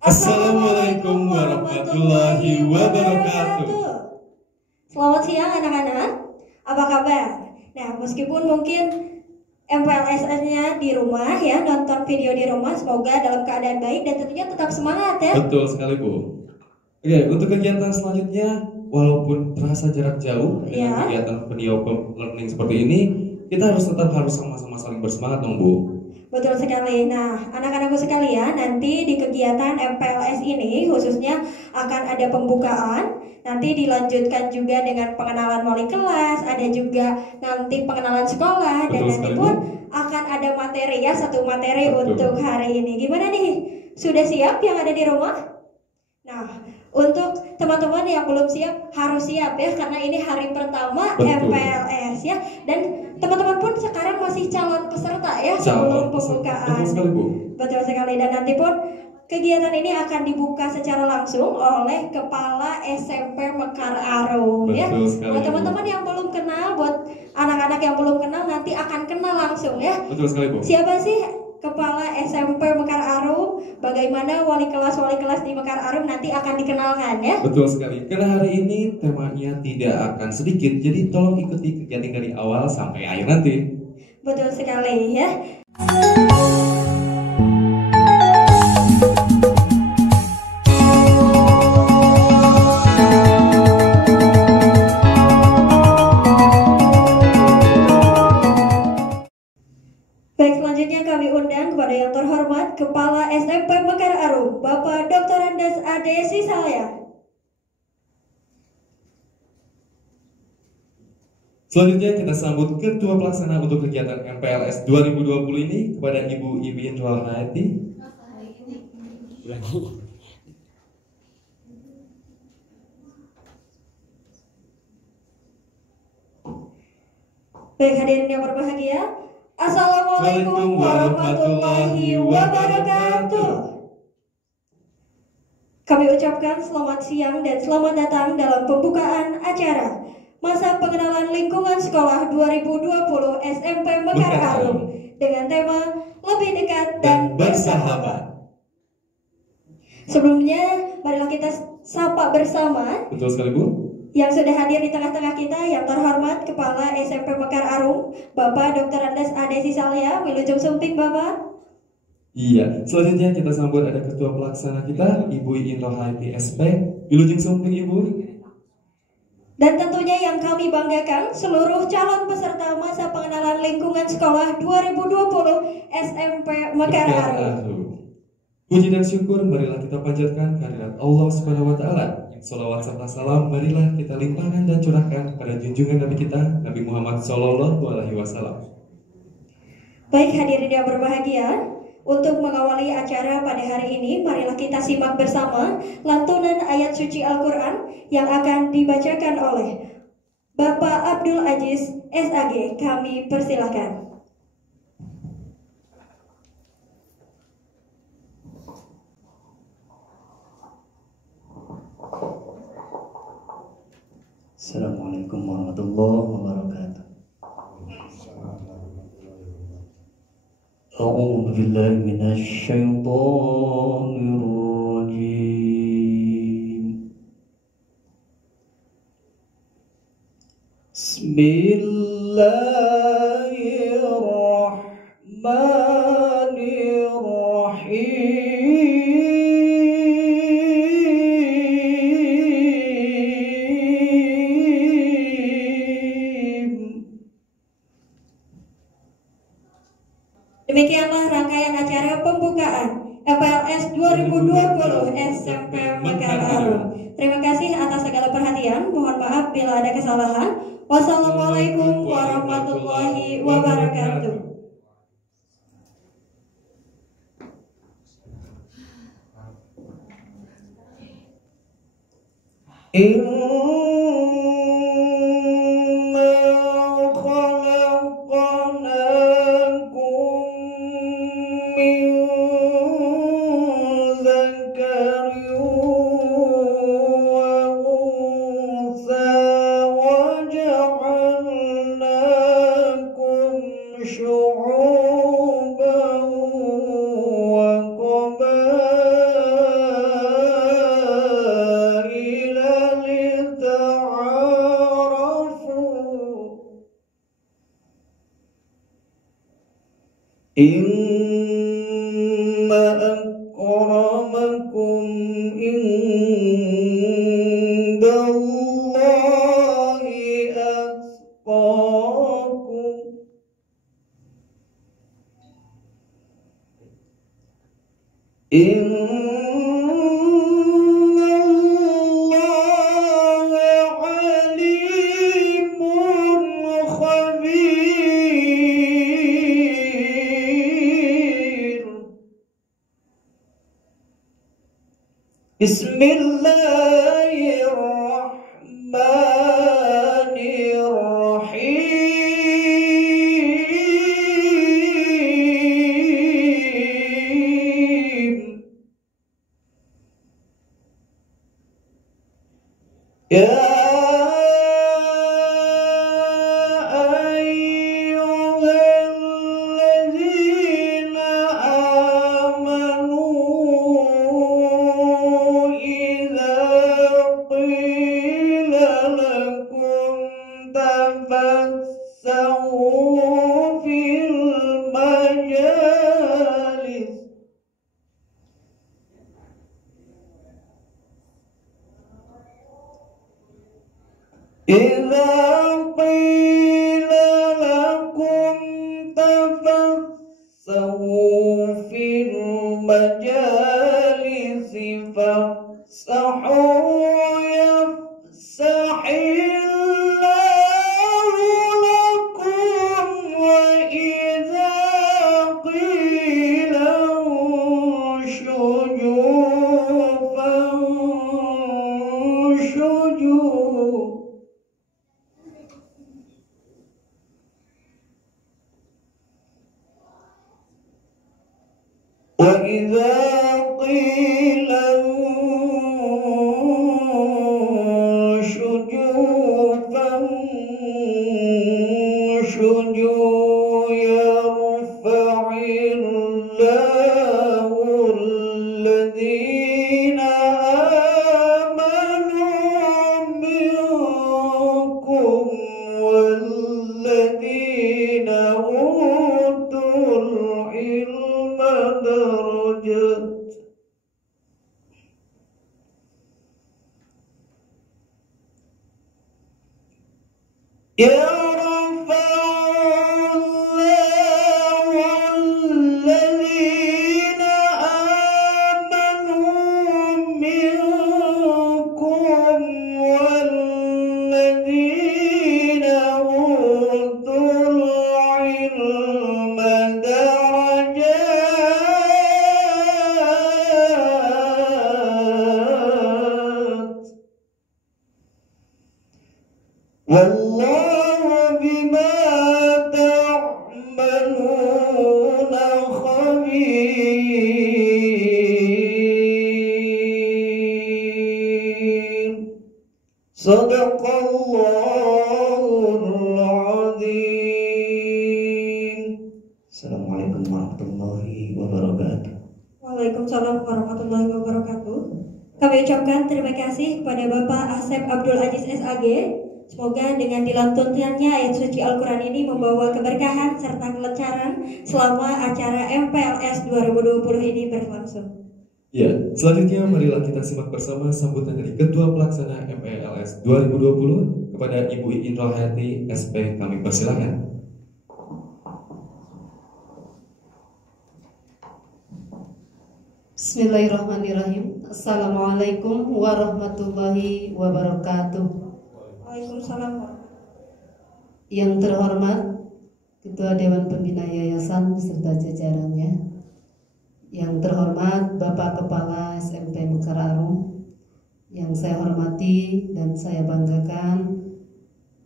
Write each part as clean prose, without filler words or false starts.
Assalamualaikum warahmatullahi wabarakatuh. Selamat siang anak-anak, apa kabar? Nah, meskipun mungkin MPLS-nya di rumah ya, nonton video di rumah, semoga dalam keadaan baik dan tentunya tetap semangat ya. Betul sekali Bu. Oke, untuk kegiatan selanjutnya, walaupun terasa jarak jauh dengan kegiatan video learning seperti ini, kita harus sama-sama saling bersemangat dong Bu. Betul sekali. Nah, anak-anakku sekalian, nanti di kegiatan MPLS ini khususnya akan ada pembukaan, nanti dilanjutkan juga dengan pengenalan wali kelas, ada juga nanti pengenalan sekolah, dan nanti pun akan ada materi ya, satu materi untuk hari ini. Gimana nih? Sudah siap yang ada di rumah? Nah, untuk teman-teman yang belum siap harus siap ya, karena ini hari pertama MPLS ya, dan teman-teman pun sekarang masih calon peserta ya sebelum pembukaan. Betul sekali. Dan nanti pun kegiatan ini akan dibuka secara langsung oleh Kepala SMP Mekar Arum ya. Buat teman-teman yang belum kenal, buat anak-anak yang belum kenal, nanti akan kenal langsung ya. Betul sekali Bu. Siapa sih Kepala SMP Mekar Arum? Bagaimana wali kelas di Mekar Arum nanti akan dikenalkan ya. Betul sekali. Karena hari ini temanya tidak akan sedikit, jadi tolong ikuti kegiatan dari awal sampai akhir nanti. Betul sekali ya. Baik, selanjutnya kami undang kepada yang terhormat Kepala SMP Mekar Arum, Bapak Dr. Andes Ade Sisalya. Selanjutnya kita sambut Ketua Pelaksana untuk kegiatan MPLS 2020 ini kepada Ibu Iwin Rohayati. Baik, hadirin yang berbahagia, Assalamualaikum warahmatullahi wabarakatuh. Kami ucapkan selamat siang dan selamat datang dalam pembukaan acara Masa Pengenalan Lingkungan Sekolah 2020 SMP Mekar Arum dengan tema Lebih Dekat dan Bersahabat. Sebelumnya, marilah kita sapa bersama. Betul sekali Bu. Yang sudah hadir di tengah-tengah kita, yang terhormat Kepala SMP Mekar Arum, Bapak Dr. Andes Ade Sisalya. Wilujeng Sumping Bapak. Iya, selanjutnya kita sambut ada Ketua Pelaksana kita, Ibu Iin Rohayati SP. Wilujeng Sumping Ibu. Dan tentunya yang kami banggakan, seluruh calon peserta Masa Pengenalan Lingkungan Sekolah 2020 SMP Mekar Arum. Puji dan syukur marilah kita panjatkan kehadirat Allah Subhanahu wa taala. Shalawat serta salam marilah kita limpahkan dan curahkan pada junjungan Nabi kita, Nabi Muhammad Sallallahu Alaihi Wasallam. Baik, hadirin yang berbahagia, untuk mengawali acara pada hari ini, marilah kita simak bersama lantunan ayat suci Al-Quran yang akan dibacakan oleh Bapak Abdul Aziz SAG. Kami persilahkan. Assalamualaikum warahmatullahi wabarakatuh. A'udzu billahi minasy syaithanir rajim. Bismillahirrahmanirrahim. Demikianlah rangkaian acara pembukaan MPLS 2020 SMP Mekar Arum. Terima kasih atas segala perhatian. Mohon maaf bila ada kesalahan. Wassalamualaikum warahmatullahi wabarakatuh. شعوبا وقبائل Inna akramakum indallahi atqakum. Bismillahirrahmanirrahim. Ya ayyuhalladzina amanu idza qila lakum tafassahu fil majalis إذا قيل لكم تفسحوا في المجالس فافسحوا يفسح الله لكم وإذا قيل انشزوا فانشزوا وإذا قيل انشزوا فانشزوا يرفع الله الذين آمنوا منكم والذين أوتوا العلم درجات يرفع الله الذين آمنوا منكم والذين أوتوا العلم درجات والله بما تعملون خبير صدق الله العظيم. Assalamualaikum warahmatullahi wabarakatuh. Waalaikumsalam warahmatullahi wabarakatuh. Kami ucapkan terima kasih kepada Bapak Asep Abdul Aziz SAG. Semoga dengan dilantunkannya ayat suci Al-Quran ini membawa keberkahan serta kelancaran selama acara MPLS 2020 ini berlangsung. Ya, selanjutnya marilah kita simak bersama sambutan dari Ketua Pelaksana MPLS 2020 kepada Ibu Indra Hayati SP. Kami persilakan. Bismillahirrahmanirrahim. Assalamualaikum warahmatullahi wabarakatuh. Waalaikumsalam. Yang terhormat Ketua Dewan Pembina Yayasan beserta jajarannya, yang terhormat Bapak Kepala SMP Mekar Arum, yang saya hormati dan saya banggakan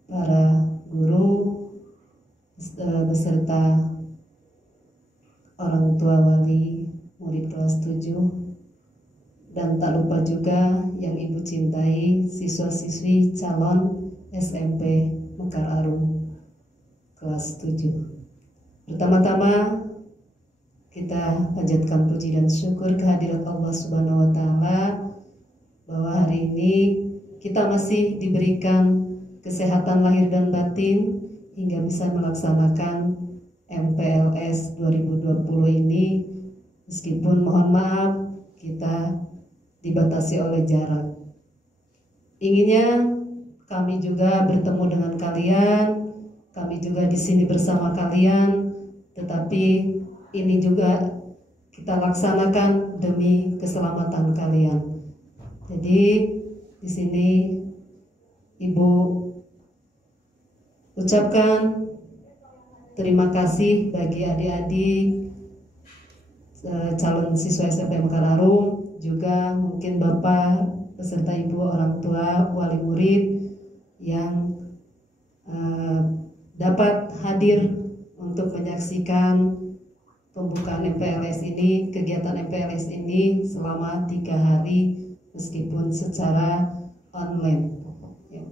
para guru beserta orang tua wali murid kelas 7, dan tak lupa juga yang ibu cintai siswa-siswi calon SMP Mekar Arum kelas 7. Pertama-tama kita panjatkan puji dan syukur kehadirat Allah Subhanahu wa taala bahwa hari ini kita masih diberikan kesehatan lahir dan batin hingga bisa melaksanakan MPLS 2020 ini, meskipun mohon maaf kita dibatasi oleh jarak. Inginnya kami juga bertemu dengan kalian, kami juga di sini bersama kalian, tetapi ini juga kita laksanakan demi keselamatan kalian. Jadi di sini Ibu ucapkan terima kasih bagi adik-adik calon siswa SMP Mekar Arum, juga mungkin Bapak beserta Ibu orang tua, wali murid yang dapat hadir untuk menyaksikan pembukaan MPLS ini, kegiatan MPLS ini selama 3 hari meskipun secara online.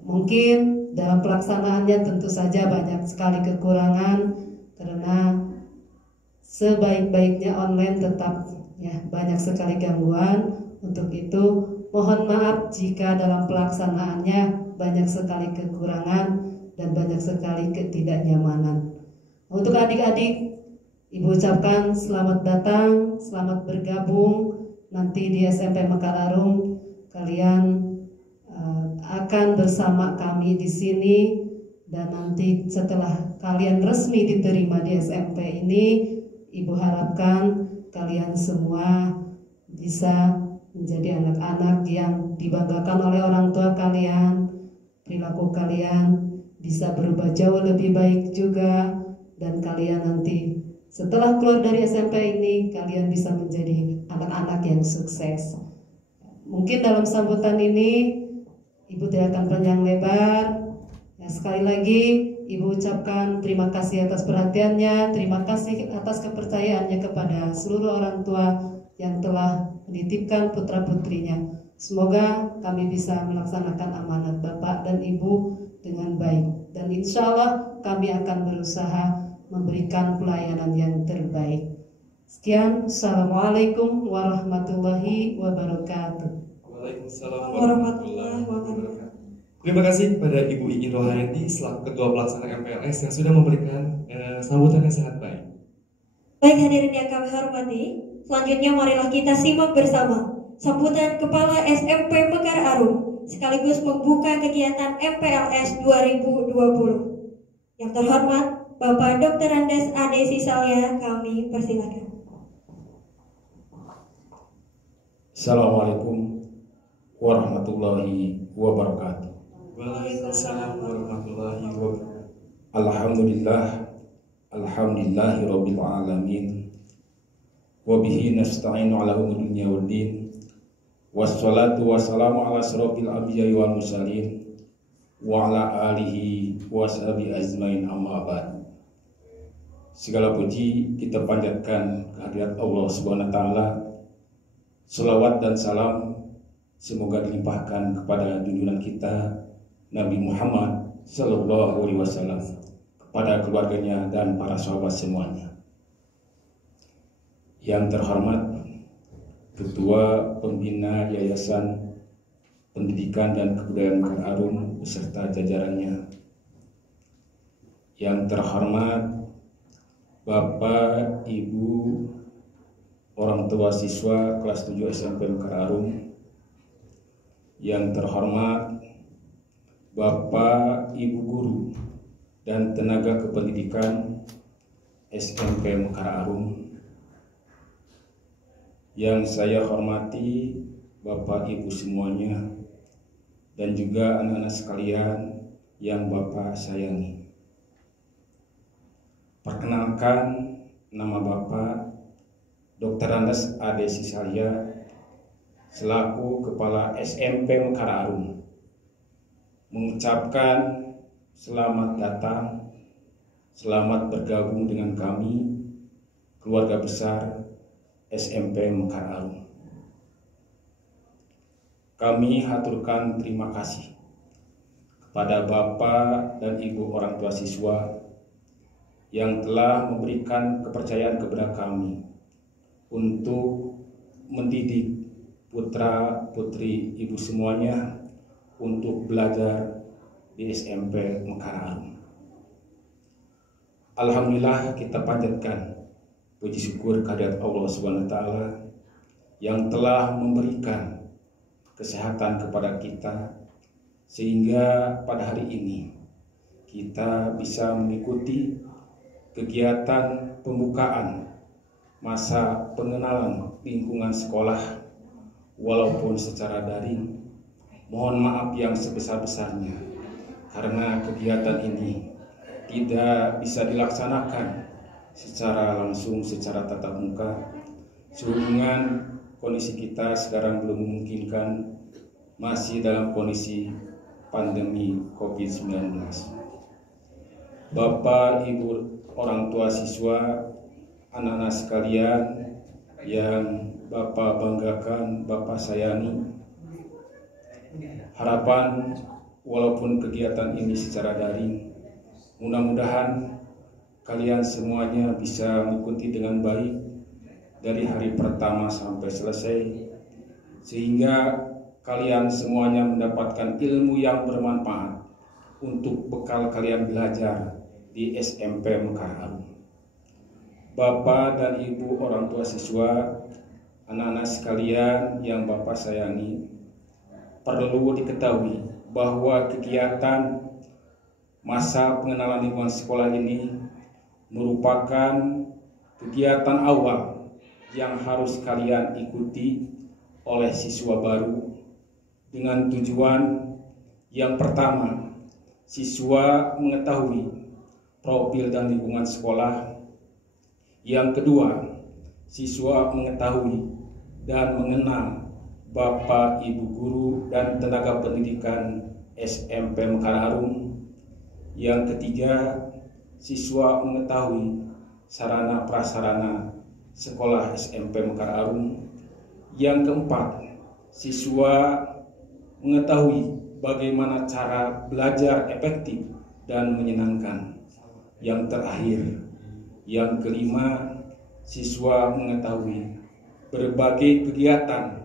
Mungkin dalam pelaksanaannya tentu saja banyak sekali kekurangan, karena sebaik-baiknya online tetap banyak sekali gangguan. Untuk itu mohon maaf jika dalam pelaksanaannya banyak sekali kekurangan dan banyak sekali ketidaknyamanan. Untuk adik-adik, Ibu ucapkan selamat datang, selamat bergabung nanti di SMP Mekar Arum. Kalian akan bersama kami di sini, dan nanti setelah kalian resmi diterima di SMP ini, Ibu harapkan kalian semua bisa menjadi anak-anak yang dibanggakan oleh orang tua kalian, perilaku kalian bisa berubah jauh lebih baik juga, dan kalian nanti setelah keluar dari SMP ini kalian bisa menjadi anak-anak yang sukses. Mungkin dalam sambutan ini Ibu tidak akan panjang lebar. Sekali lagi Ibu ucapkan terima kasih atas perhatiannya, terima kasih atas kepercayaannya kepada seluruh orang tua yang telah menitipkan putra-putrinya. Semoga kami bisa melaksanakan amanat Bapak dan Ibu dengan baik, dan insya Allah kami akan berusaha memberikan pelayanan yang terbaik. Sekian, Assalamualaikum warahmatullahi wabarakatuh. Waalaikumsalam warahmatullahi wabarakatuh. Terima kasih kepada Ibu Iin Rohayati selaku Ketua Pelaksana MPLS yang sudah memberikan sambutan yang sangat baik. Baik hadirin yang kami hormati, selanjutnya marilah kita simak bersama sambutan Kepala SMP Mekar Arum sekaligus membuka kegiatan MPLS 2020. Yang terhormat Bapak Dr. Andes Ade Sisalia, kami persilakan. Assalamualaikum warahmatullahi wabarakatuh. Waalaikumsalam warahmatullahi wabarakatuh. Alhamdulillah, alhamdulillahirabbil alamin. Wa bihi nasta'inu ala umuri dunya waddin. Wassalatu wassalamu ala asyrofil anbiya'i wal mursalin wa ala alihi wa sahbihi ajmain, amma ba'd. Segala puji kita panjatkan kehadirat Allah Subhanahu wa taala. Selawat dan salam semoga dilimpahkan kepada junjungan kita Nabi Muhammad sallallahu alaihi wasallam, kepada keluarganya dan para sahabat semuanya. Yang terhormat Ketua Pembina Yayasan Pendidikan dan Kebudayaan Mekar Arum beserta jajarannya. Yang terhormat Bapak, Ibu, orang tua siswa kelas 7 SMP Mekar Arum. Yang terhormat Bapak, Ibu guru dan tenaga kependidikan SMP Mekar Arum. Yang saya hormati Bapak Ibu semuanya, dan juga anak-anak sekalian yang Bapak sayangi. Perkenalkan, nama Bapak Dr. Andes Ade Sisalia selaku Kepala SMP Mekar Arum mengucapkan selamat datang, selamat bergabung dengan kami, keluarga besar SMP Mekar Arum. Kami haturkan terima kasih kepada Bapak dan Ibu orang tua siswa yang telah memberikan kepercayaan kepada kami untuk mendidik putra-putri Ibu semuanya untuk belajar di SMP Mekar Arum. Alhamdulillah kita panjatkan puji syukur kehadirat Allah Subhanahu wa taala yang telah memberikan kesehatan kepada kita sehingga pada hari ini kita bisa mengikuti kegiatan pembukaan masa pengenalan lingkungan sekolah walaupun secara daring. Mohon maaf yang sebesar-besarnya karena kegiatan ini tidak bisa dilaksanakan secara langsung, secara tatap muka. Sehubungan kondisi kita sekarang belum memungkinkan, masih dalam kondisi pandemi COVID-19. Bapak, Ibu, orang tua siswa, anak-anak sekalian yang Bapak banggakan, Bapak sayangi, harapan walaupun kegiatan ini secara daring, mudah-mudahan kalian semuanya bisa mengikuti dengan baik dari hari pertama sampai selesai, sehingga kalian semuanya mendapatkan ilmu yang bermanfaat untuk bekal kalian belajar di SMP Mekar Arum. Bapak dan Ibu orang tua siswa, anak-anak sekalian yang Bapak sayangi, perlu diketahui bahwa kegiatan masa pengenalan lingkungan sekolah ini merupakan kegiatan awal yang harus kalian ikuti oleh siswa baru dengan tujuan yang pertama, siswa mengetahui profil dan lingkungan sekolah. Yang kedua, siswa mengetahui dan mengenal Bapak, Ibu guru dan tenaga pendidikan SMP Mekar Arum. Yang ketiga, siswa mengetahui sarana prasarana sekolah SMP Mekar Arum. Yang keempat, siswa mengetahui bagaimana cara belajar efektif dan menyenangkan. Yang terakhir, yang kelima, siswa mengetahui berbagai kegiatan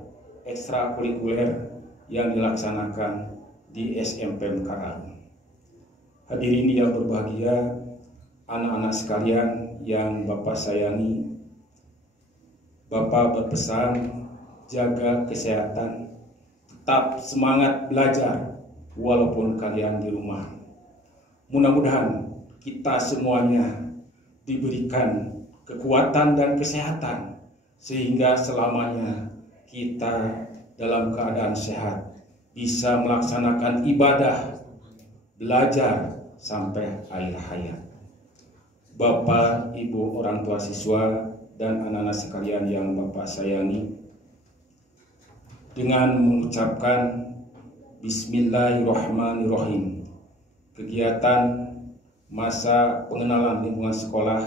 ekstrakurikuler yang dilaksanakan di SMP Mekar Arum. Hadirin yang berbahagia, anak-anak sekalian yang Bapak sayangi, Bapak berpesan jaga kesehatan, tetap semangat belajar walaupun kalian di rumah. Mudah-mudahan kita semuanya diberikan kekuatan dan kesehatan sehingga selamanya kita dalam keadaan sehat bisa melaksanakan ibadah, belajar sampai akhir hayat. Bapak, Ibu, orang tua siswa dan anak-anak sekalian yang Bapak sayangi, dengan mengucapkan Bismillahirrahmanirrahim, kegiatan masa pengenalan lingkungan sekolah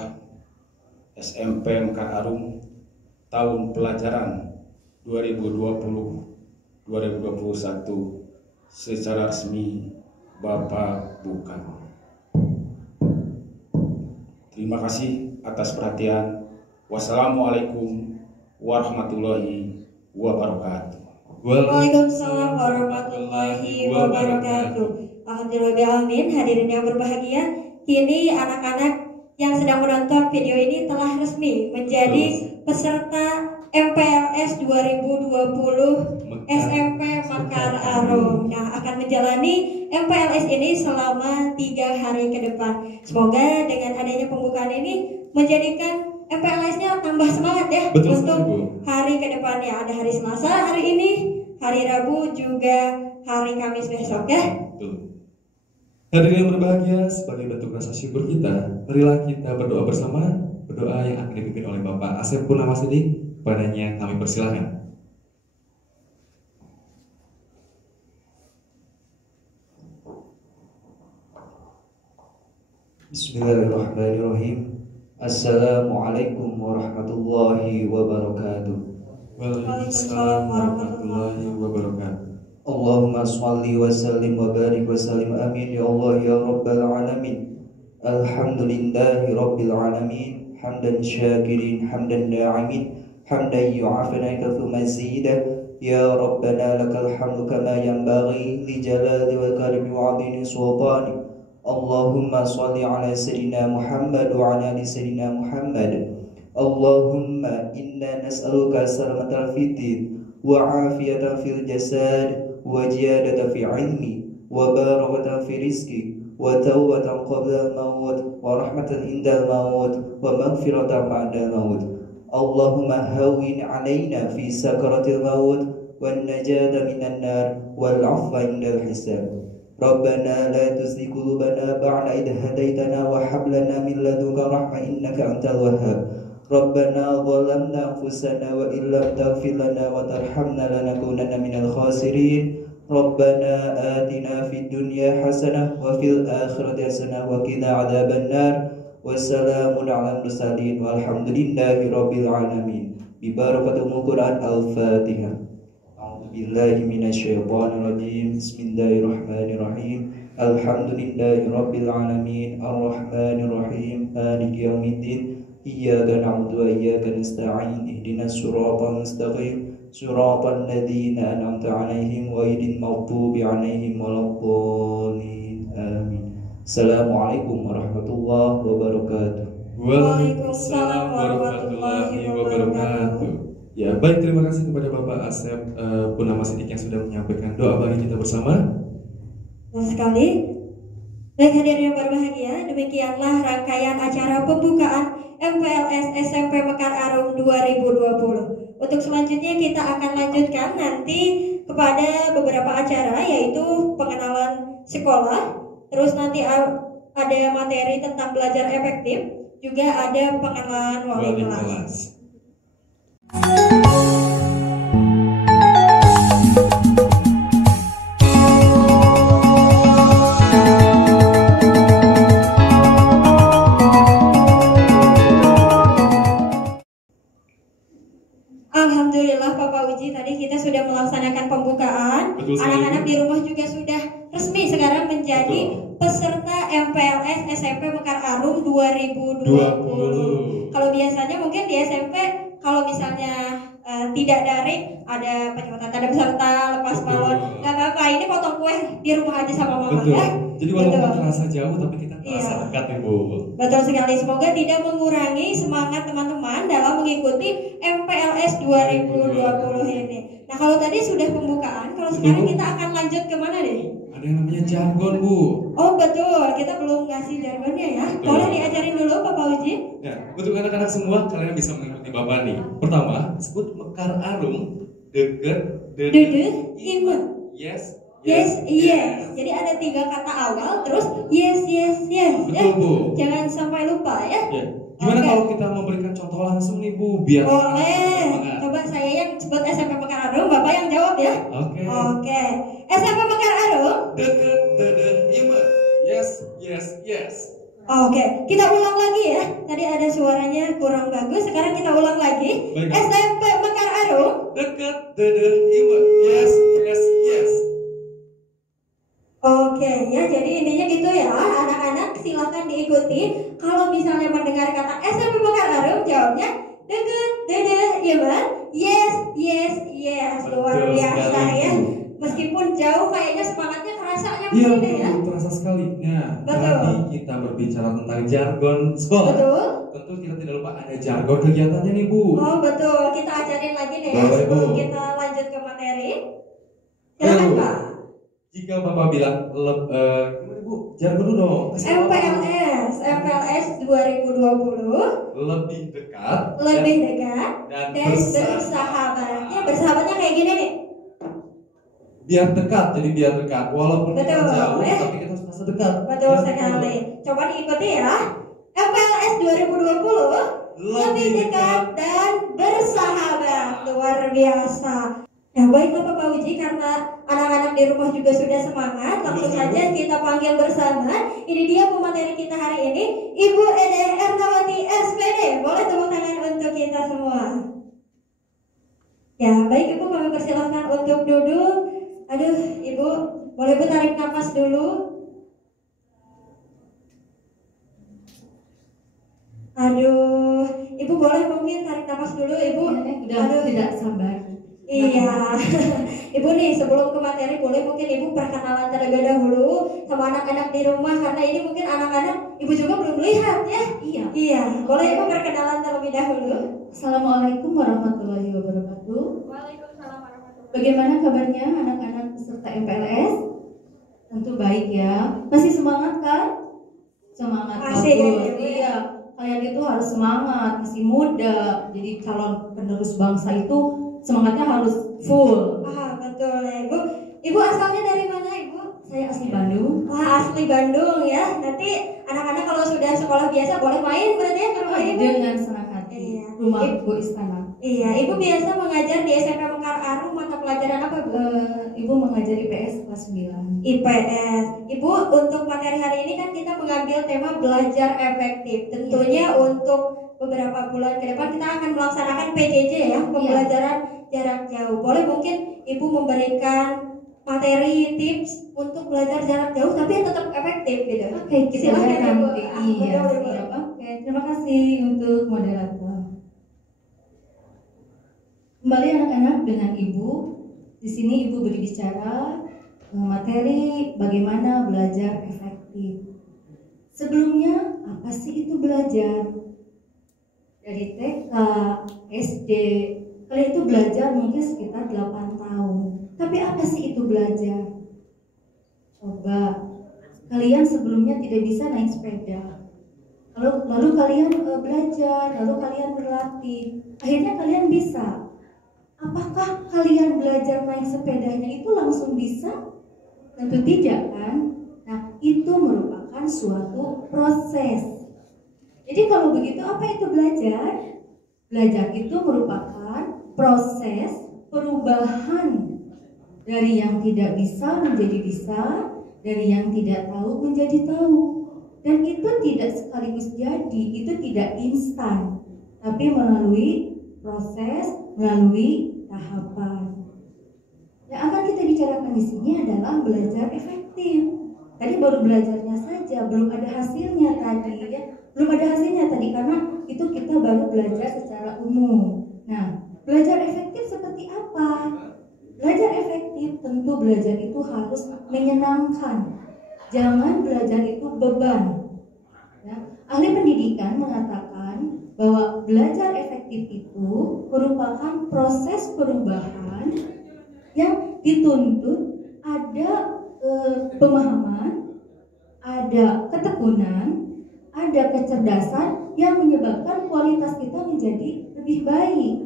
SMP Mekar Arum tahun pelajaran 2020-2021 secara resmi Bapak buka. Terima kasih atas perhatian. Wassalamualaikum warahmatullahi wabarakatuh. Waalaikumsalam warahmatullahi wabarakatuh. Alhamdulillah, amin. Hadirin yang berbahagia, kini anak-anak yang sedang menonton video ini telah resmi menjadi peserta MPLS 2020 SMP Mekar Arum. Nah, akan menjalani MPLS ini selama 3 hari ke depan. Semoga dengan adanya pembukaan ini menjadikan MPLS-nya tambah semangat ya. Betul, untuk Bu. hari ke depannya. Ada hari Selasa hari ini, hari Rabu, juga hari Kamis besok ya. Betul. Hadirin yang berbahagia, sebagai bentuk rasa syukur kita, marilah kita berdoa bersama, berdoa yang akan dipimpin oleh Bapak Asep Purnamasidi. Kepadanya kami persilahkan. Bismillahirrahmanirrahim. Assalamualaikum warahmatullahi wabarakatuh. Waalaikumsalam warahmatullahi wabarakatuh. Allahumma salli wa sallim wa barik wa sallim amin ya Allah ya Rabbal alamin. Alhamdulillahi Rabbil alamin. Hamdan syakirin, hamdan na'imin, hamdan yu'afinaka thumma zida. Ya Rabbana lakal hamdu kama yanbaghi li jalali wa karimi wa 'azimi sultani. Allahumma sholli ala sayyidina Muhammad wa ala ali sayyidina Muhammad. Allahumma inna nas'aluka salamatal fitin wa afiyatan fil jasad wa ziyadatan fi ilmi wa barakatan fi rizqi wa tawbatan qabla al-maut wa rahmatan indal maut wa maghfiratan ba'dal maut. Allahumma hawwin 'alaina fi sakaratil maut wan najata minan nar wal 'afwa indal hisab. Rabbana la tuzigh qulubana ba'da idh hadaitana wa hab lana min ladunka rahmah innaka antal wahhab. Rabbana zalamna anfusana wa illam taghfir lana wa tarhamna lanakunanna minal khasirin. Rabbana atina fid dunya hasanah wa fil akhirati hasanah wa qina adzabannar. Wassalamun ala mursalin walhamdulillahi rabbil alamin. Bi barakatul Quran al-Fatihah. A'udzubillahi minasyaitonir rajim. Bismillahirrahmanirrahim. Alhamdulillahi rabbil alamin. Arrahmanir rahim. Maliki yaumiddin. Iyyaka na'budu wa iyyaka nasta'in. Ihdinas siratal mustaqim. Siratal ladzina an'amta 'alaihim ghairil maghdubi 'alaihim waladdallin. Amin. Assalamualaikum warahmatullahi wabarakatuh. Waalaikumsalam warahmatullahi wabarakatuh. Ya, baik, terima kasih kepada Bapak Asep Purnama Sidik yang sudah menyampaikan doa bagi kita bersama. Betul sekali. Baik hadirin yang berbahagia, demikianlah rangkaian acara pembukaan MPLS SMP Mekar Arum 2020. Untuk selanjutnya kita akan lanjutkan nanti kepada beberapa acara, yaitu pengenalan sekolah, terus nanti ada materi tentang belajar efektif, juga ada pengenalan wali kelas. Alhamdulillah Bapak Uji, tadi kita sudah melaksanakan pembukaan. Anak-anak di rumah juga sudah resmi sekarang menjadi peserta MPLS SMP Mekar Arum 2020. Kalau biasanya mungkin di SMP kalau misalnya tidak daring, ada penyemprotan tanda peserta, lepas balon, nggak apa-apa. Ini potong kue di rumah aja sama mama. Betul. Jadi walaupun terasa jauh, tapi kita terasa dekat ya Bu. Betul sekali. Semoga tidak mengurangi semangat teman-teman dalam mengikuti MPLS 2020 ini. Nah, kalau tadi sudah pembukaan, kalau sekarang kita akan lanjut kemana deh? Ada yang namanya jargon Bu. Oh betul, kita belum ngasih jargonnya ya. Boleh diajarin dulu Bapak Uji? Ya, untuk anak-anak semua kalian bisa mengikuti Bapak nih. Pertama, sebut Mekar Arum, deket, Dede, imut. Yes, Yes, yes. Jadi ada 3 kata awal, terus yes, yes, yes. Betul Bu. Jangan sampai lupa ya. Ya. Gimana Oke. kalau kita memberikan contoh langsung nih Bu, biar Boleh. semangat. Coba saya yang sebut SMP Mekar Arum, Bapak yang jawab ya. Oke. Oke. SMP Mekar Arum. Deket, imut. Yes, yes, yes. Oke, kita ulang lagi ya. Tadi ada suaranya kurang bagus. Sekarang kita ulang lagi. Baik. SMP Mekar Arum. Deket, imut. Yes, yes, yes. Oke, ya jadi intinya gitu ya. Anak-anak silakan diikuti. Kalau misalnya mendengar kata SMP Mekar Arum, jawabnya deket, imut. Yes, yes, yes. Luar Betul biasa sekali, ya. Bu. Meskipun jauh, kayaknya semangatnya kerasanya Iya begini Bu, ya. terasa sekali. Nah, Betul. tadi kita berbicara tentang jargon sekolah. Betul. Tentu kita tidak lupa ada jargon kegiatannya nih Bu. Oh betul, kita ajarin lagi nih ya Boleh, sebelum Bu. kita lanjut ke materi. Silakan Ayo. Pak. Jika Bapak bilang gimana Bu? Jargon dulu dong. MPLS 2020 Lebih dekat lebih dekat dan dan bersahabat. Ya bersahabatnya kayak gini nih. biar dekat, jadi biar dekat. Walaupun kita Betul, jauh, ya. tapi kita harus merasa dekat. Betul Ya, sekali. Coba diikuti ya. MPLS 2020 lebih dekat dan bersahabat. Luar biasa. Nah baiklah Bapak Uji, karena anak-anak di rumah juga sudah semangat, langsung saja kita panggil bersama. Ini dia pemateri kita hari ini, Ibu Ede Ernawati SPD. Boleh tepuk tangan untuk kita semua. Ya baik Ibu, kami persilahkan untuk duduk. Aduh Ibu, boleh Bu tarik nafas dulu. Aduh, Ibu boleh mungkin tarik nafas dulu Ibu. Udah tidak sabar. Iya, Ibu nih sebelum ke materi boleh mungkin Ibu perkenalan terlebih dahulu sama anak-anak di rumah, karena ini mungkin anak-anak Ibu juga belum lihat ya. Iya, boleh Ibu perkenalan terlebih dahulu. Assalamualaikum warahmatullahi wabarakatuh. Waalaikumsalam warahmatullahi. Bagaimana kabarnya anak-anak peserta MPLS? Tentu baik ya. Masih semangat kan? Semangat Masih, bagus. ya, Bu, ya. Iya, kalian itu harus semangat, masih muda. Jadi calon penerus bangsa itu semangatnya harus full. Betul ya Ibu. Ibu asalnya dari mana Ibu? Saya asli Bandung. Wah, asli Bandung ya. Nanti anak-anak kalau sudah sekolah biasa boleh main berarti ya ke rumah Ibu? Dengan senang hati. Iya. Rumahku istana. Iya, Ibu biasa mengajar di SMP Mekar Arum, mata pelajaran apa Bu? Ibu mengajar IPS kelas 9. IPS. Ibu, untuk materi hari ini kan kita mengambil tema belajar efektif. Tentunya untuk beberapa bulan ke depan kita akan melaksanakan PJJ ya, pembelajaran jarak jauh. Boleh mungkin Ibu memberikan materi tips untuk belajar jarak jauh tapi yang tetap efektif gitu. Oke, kita Silahkan, lihat Ibu. nanti. Iya, Betul, Ibu. siap. Oke, terima kasih untuk moderator. Kembali anak-anak dengan Ibu. Di sini Ibu berbicara materi bagaimana belajar efektif. Sebelumnya, apa sih itu belajar? Dari TK, SD, kalian itu belajar mungkin sekitar 8 tahun. Tapi apa sih itu belajar? Coba, kalian sebelumnya tidak bisa naik sepeda. Lalu kalian belajar, lalu kalian berlatih. Akhirnya kalian bisa. Apakah kalian belajar naik sepedanya itu langsung bisa? Tentu tidak kan? Nah, itu merupakan suatu proses. Jadi kalau begitu apa itu belajar? Belajar itu merupakan proses perubahan dari yang tidak bisa menjadi bisa, dari yang tidak tahu menjadi tahu. Dan itu tidak sekaligus jadi, itu tidak instan, tapi melalui proses, melalui tahapan. Yang akan kita bicarakan di sini adalah belajar efektif. Tadi baru belajarnya saja, belum ada hasilnya tadi ya. Belum ada hasilnya tadi karena itu kita baru belajar secara umum. Nah, belajar efektif seperti apa? Belajar efektif tentu belajar itu harus menyenangkan. Jangan belajar itu beban. Ya. Ahli pendidikan mengatakan bahwa belajar efektif itu merupakan proses perubahan yang dituntut ada pemahaman, ada ketekunan, ada kecerdasan yang menyebabkan kualitas kita menjadi lebih baik.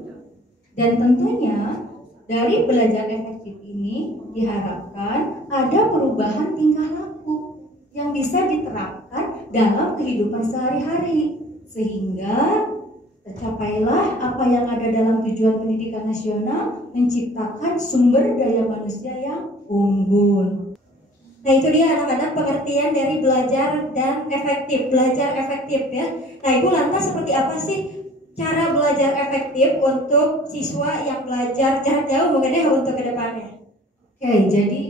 Dan tentunya dari belajar efektif ini diharapkan ada perubahan tingkah laku yang bisa diterapkan dalam kehidupan sehari-hari sehingga tercapailah apa yang ada dalam tujuan pendidikan nasional, menciptakan sumber daya manusia yang unggul. Nah itu dia anak-anak pengertian dari belajar dan efektif, belajar efektif ya. Nah Ibu lantas seperti apa sih cara belajar efektif untuk siswa yang belajar jarak jauh mungkin ya untuk kedepannya? Oke, jadi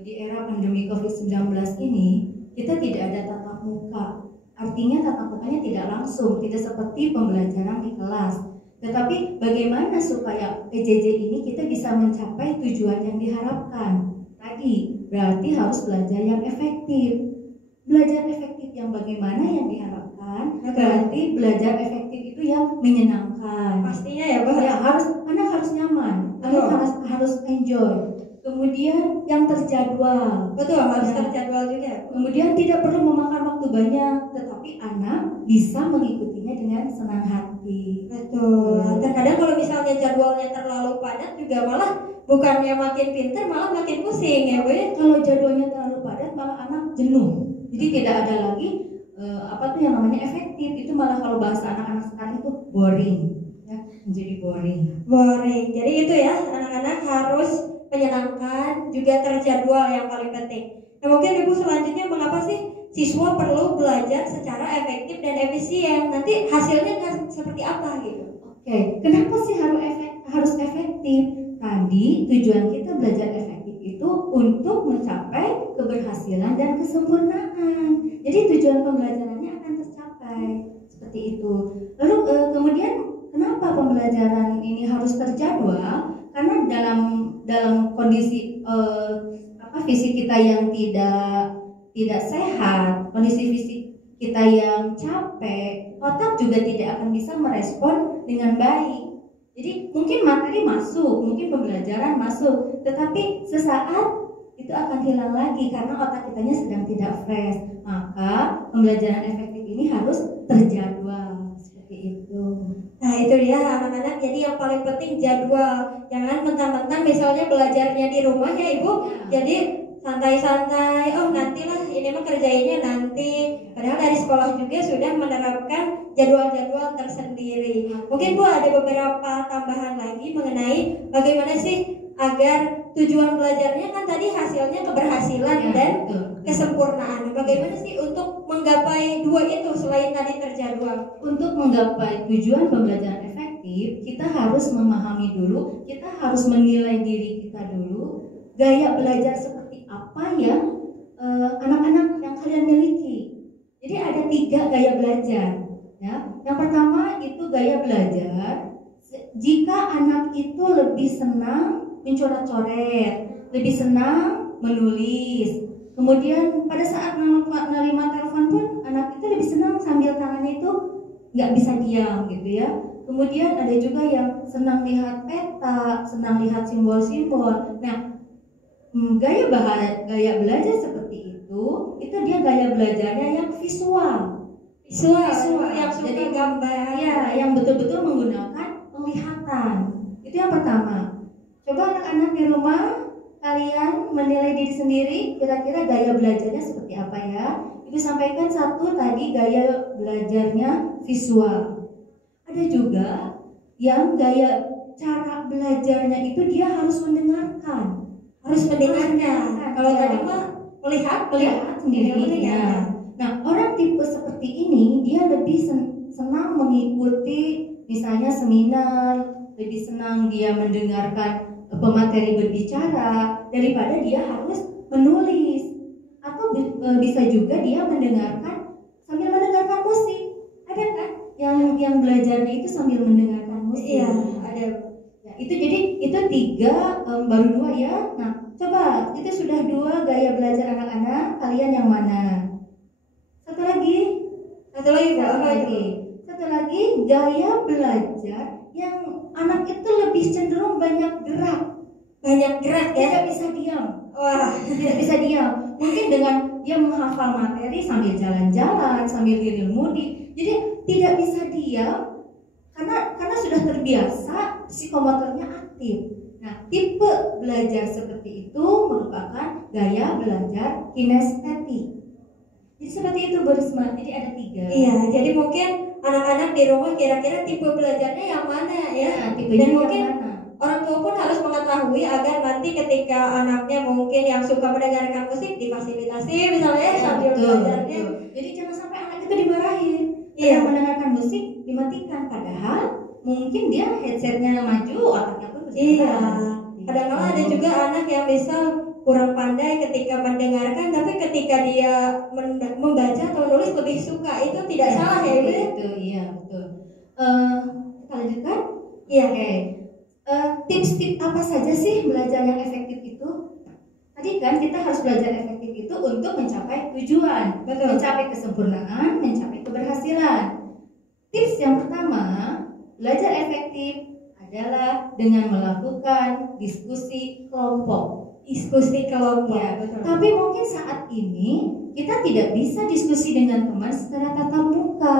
di era pandemi COVID-19 ini kita tidak ada tatap muka. Artinya tatap mukanya tidak langsung, tidak seperti pembelajaran di kelas. Tetapi bagaimana supaya PJJ ini kita bisa mencapai tujuan yang diharapkan? Tadi berarti harus belajar yang efektif. Belajar efektif yang bagaimana yang diharapkan? Berarti belajar efektif itu yang menyenangkan. Pastinya ya, Bu. Ya, anak harus nyaman, anak harus enjoy. Kemudian yang terjadwal. Betul, harus terjadwal juga. Kemudian tidak perlu memakan waktu banyak, tetapi anak bisa mengikutinya dengan senang hati. Betul. Terkadang kalau misalnya jadwalnya terlalu padat juga malah bukannya makin pintar malah makin pusing ya, Bu. Kalau jadwalnya terlalu padat malah anak jenuh. Jadi tidak ada lagi yang namanya efektif. Itu malah kalau bahasa anak-anak sekarang itu boring, ya, menjadi boring. Boring. Jadi itu ya, anak-anak harus menyenangkan, juga terjadwal yang paling penting. Nah mungkin Ibu selanjutnya mengapa sih siswa perlu belajar secara efektif dan efisien? Nanti hasilnya seperti apa gitu? Oke, kenapa sih harus efektif? Tadi tujuan kita belajar efektif itu untuk mencapai keberhasilan dan kesempurnaan. Jadi tujuan pembelajarannya akan tercapai seperti itu. Lalu kemudian kenapa pembelajaran ini harus terjadwal? karena dalam kondisi fisik kita yang tidak sehat, kondisi fisik kita yang capek, otak juga tidak akan bisa merespon dengan baik. Jadi mungkin materi masuk, mungkin pembelajaran masuk, tetapi sesaat itu akan hilang lagi karena otak kitanya sedang tidak fresh. Maka pembelajaran efektif ini harus terjadwal seperti itu. Nah itu dia anak-anak, jadi yang paling penting jadwal. Jangan mentang-mentang misalnya belajarnya di rumah ya Ibu, jadi santai-santai, oh nantilah ini mah kerjainnya nanti. Padahal dari sekolah juga sudah menerapkan jadwal-jadwal tersendiri. Mungkin Bu ada beberapa tambahan lagi mengenai bagaimana sih agar tujuan belajarnya, kan tadi hasilnya keberhasilan Ya, dan betul. kesempurnaan. Bagaimana sih untuk menggapai dua itu selain tadi terjadwal? Untuk menggapai tujuan pembelajaran efektif, kita harus memahami dulu, kita harus menilai diri kita dulu, gaya belajar seperti apa yang anak-anak yang kalian miliki. Jadi ada 3 gaya belajar. Ya. Yang pertama itu gaya belajar jika anak itu lebih senang mencoret-coret, lebih senang menulis. Kemudian pada saat menerima telepon pun anak itu lebih senang sambil tangannya itu nggak bisa diam gitu ya. Kemudian ada juga yang senang lihat peta, senang lihat simbol-simbol. Nah, gaya belajar seperti itu dia gaya belajarnya yang visual yang suka jadi gambar ya, yang betul-betul menggunakan penglihatan. Itu yang pertama. Coba anak-anak di rumah kalian menilai diri sendiri, kira-kira gaya belajarnya seperti apa ya. Ibu sampaikan satu tadi gaya belajarnya visual. Ada juga yang gaya cara belajarnya itu dia harus mendengarkan. Kalau tadi mah melihat sendiri. Nah, orang tipe seperti ini dia lebih senang mengikuti misalnya seminar, lebih senang dia mendengarkan pemateri berbicara daripada dia harus menulis. Atau bisa juga dia mendengarkan sambil mendengarkan musik. Ada kan yang belajarnya itu sambil mendengarkan musik? Iya, ada. Ya, itu jadi itu 3, baru 2 ya. Nah, coba itu sudah 2 gaya belajar anak-anak, kalian yang mana? Satu lagi gaya belajar yang anak itu lebih cenderung banyak gerak ya, tidak bisa diam. Tidak bisa diam. Mungkin dengan dia menghafal materi sambil jalan-jalan, sambil ngemudi. Jadi tidak bisa diam karena sudah terbiasa psikomotornya aktif. Nah, tipe belajar seperti itu merupakan gaya belajar kinestetik. Jadi seperti itu Bu Risma. Jadi ada 3. Iya, jadi mungkin anak-anak di rumah kira-kira tipe belajarnya yang mana ya? Tipenya Dan mungkin yang mana? orang tua pun harus mengetahui agar nanti ketika anaknya mungkin yang suka mendengarkan musik difasilitasi misalnya sambil belajarnya. Jadi jangan sampai anak itu dimarahin. Iya. Mendengarkan musik dimatikan, padahal mungkin dia headsetnya maju, otaknya pun Iya. berjalan. Kadang-kadang ada juga anak yang misal kurang pandai ketika mendengarkan, tapi ketika dia membaca atau nulis lebih suka. Itu tidak salah ya, Ibu? Itu iya betul. Kita lanjutkan. Iya. Oke. Tips-tips apa saja sih belajar yang efektif itu? Tadi kan kita harus belajar efektif itu untuk mencapai tujuan, mencapai kesempurnaan, mencapai keberhasilan. Tips yang pertama, belajar efektif adalah dengan melakukan diskusi kelompok. Ya, betul. Tapi mungkin saat ini kita tidak bisa diskusi dengan teman secara tatap muka.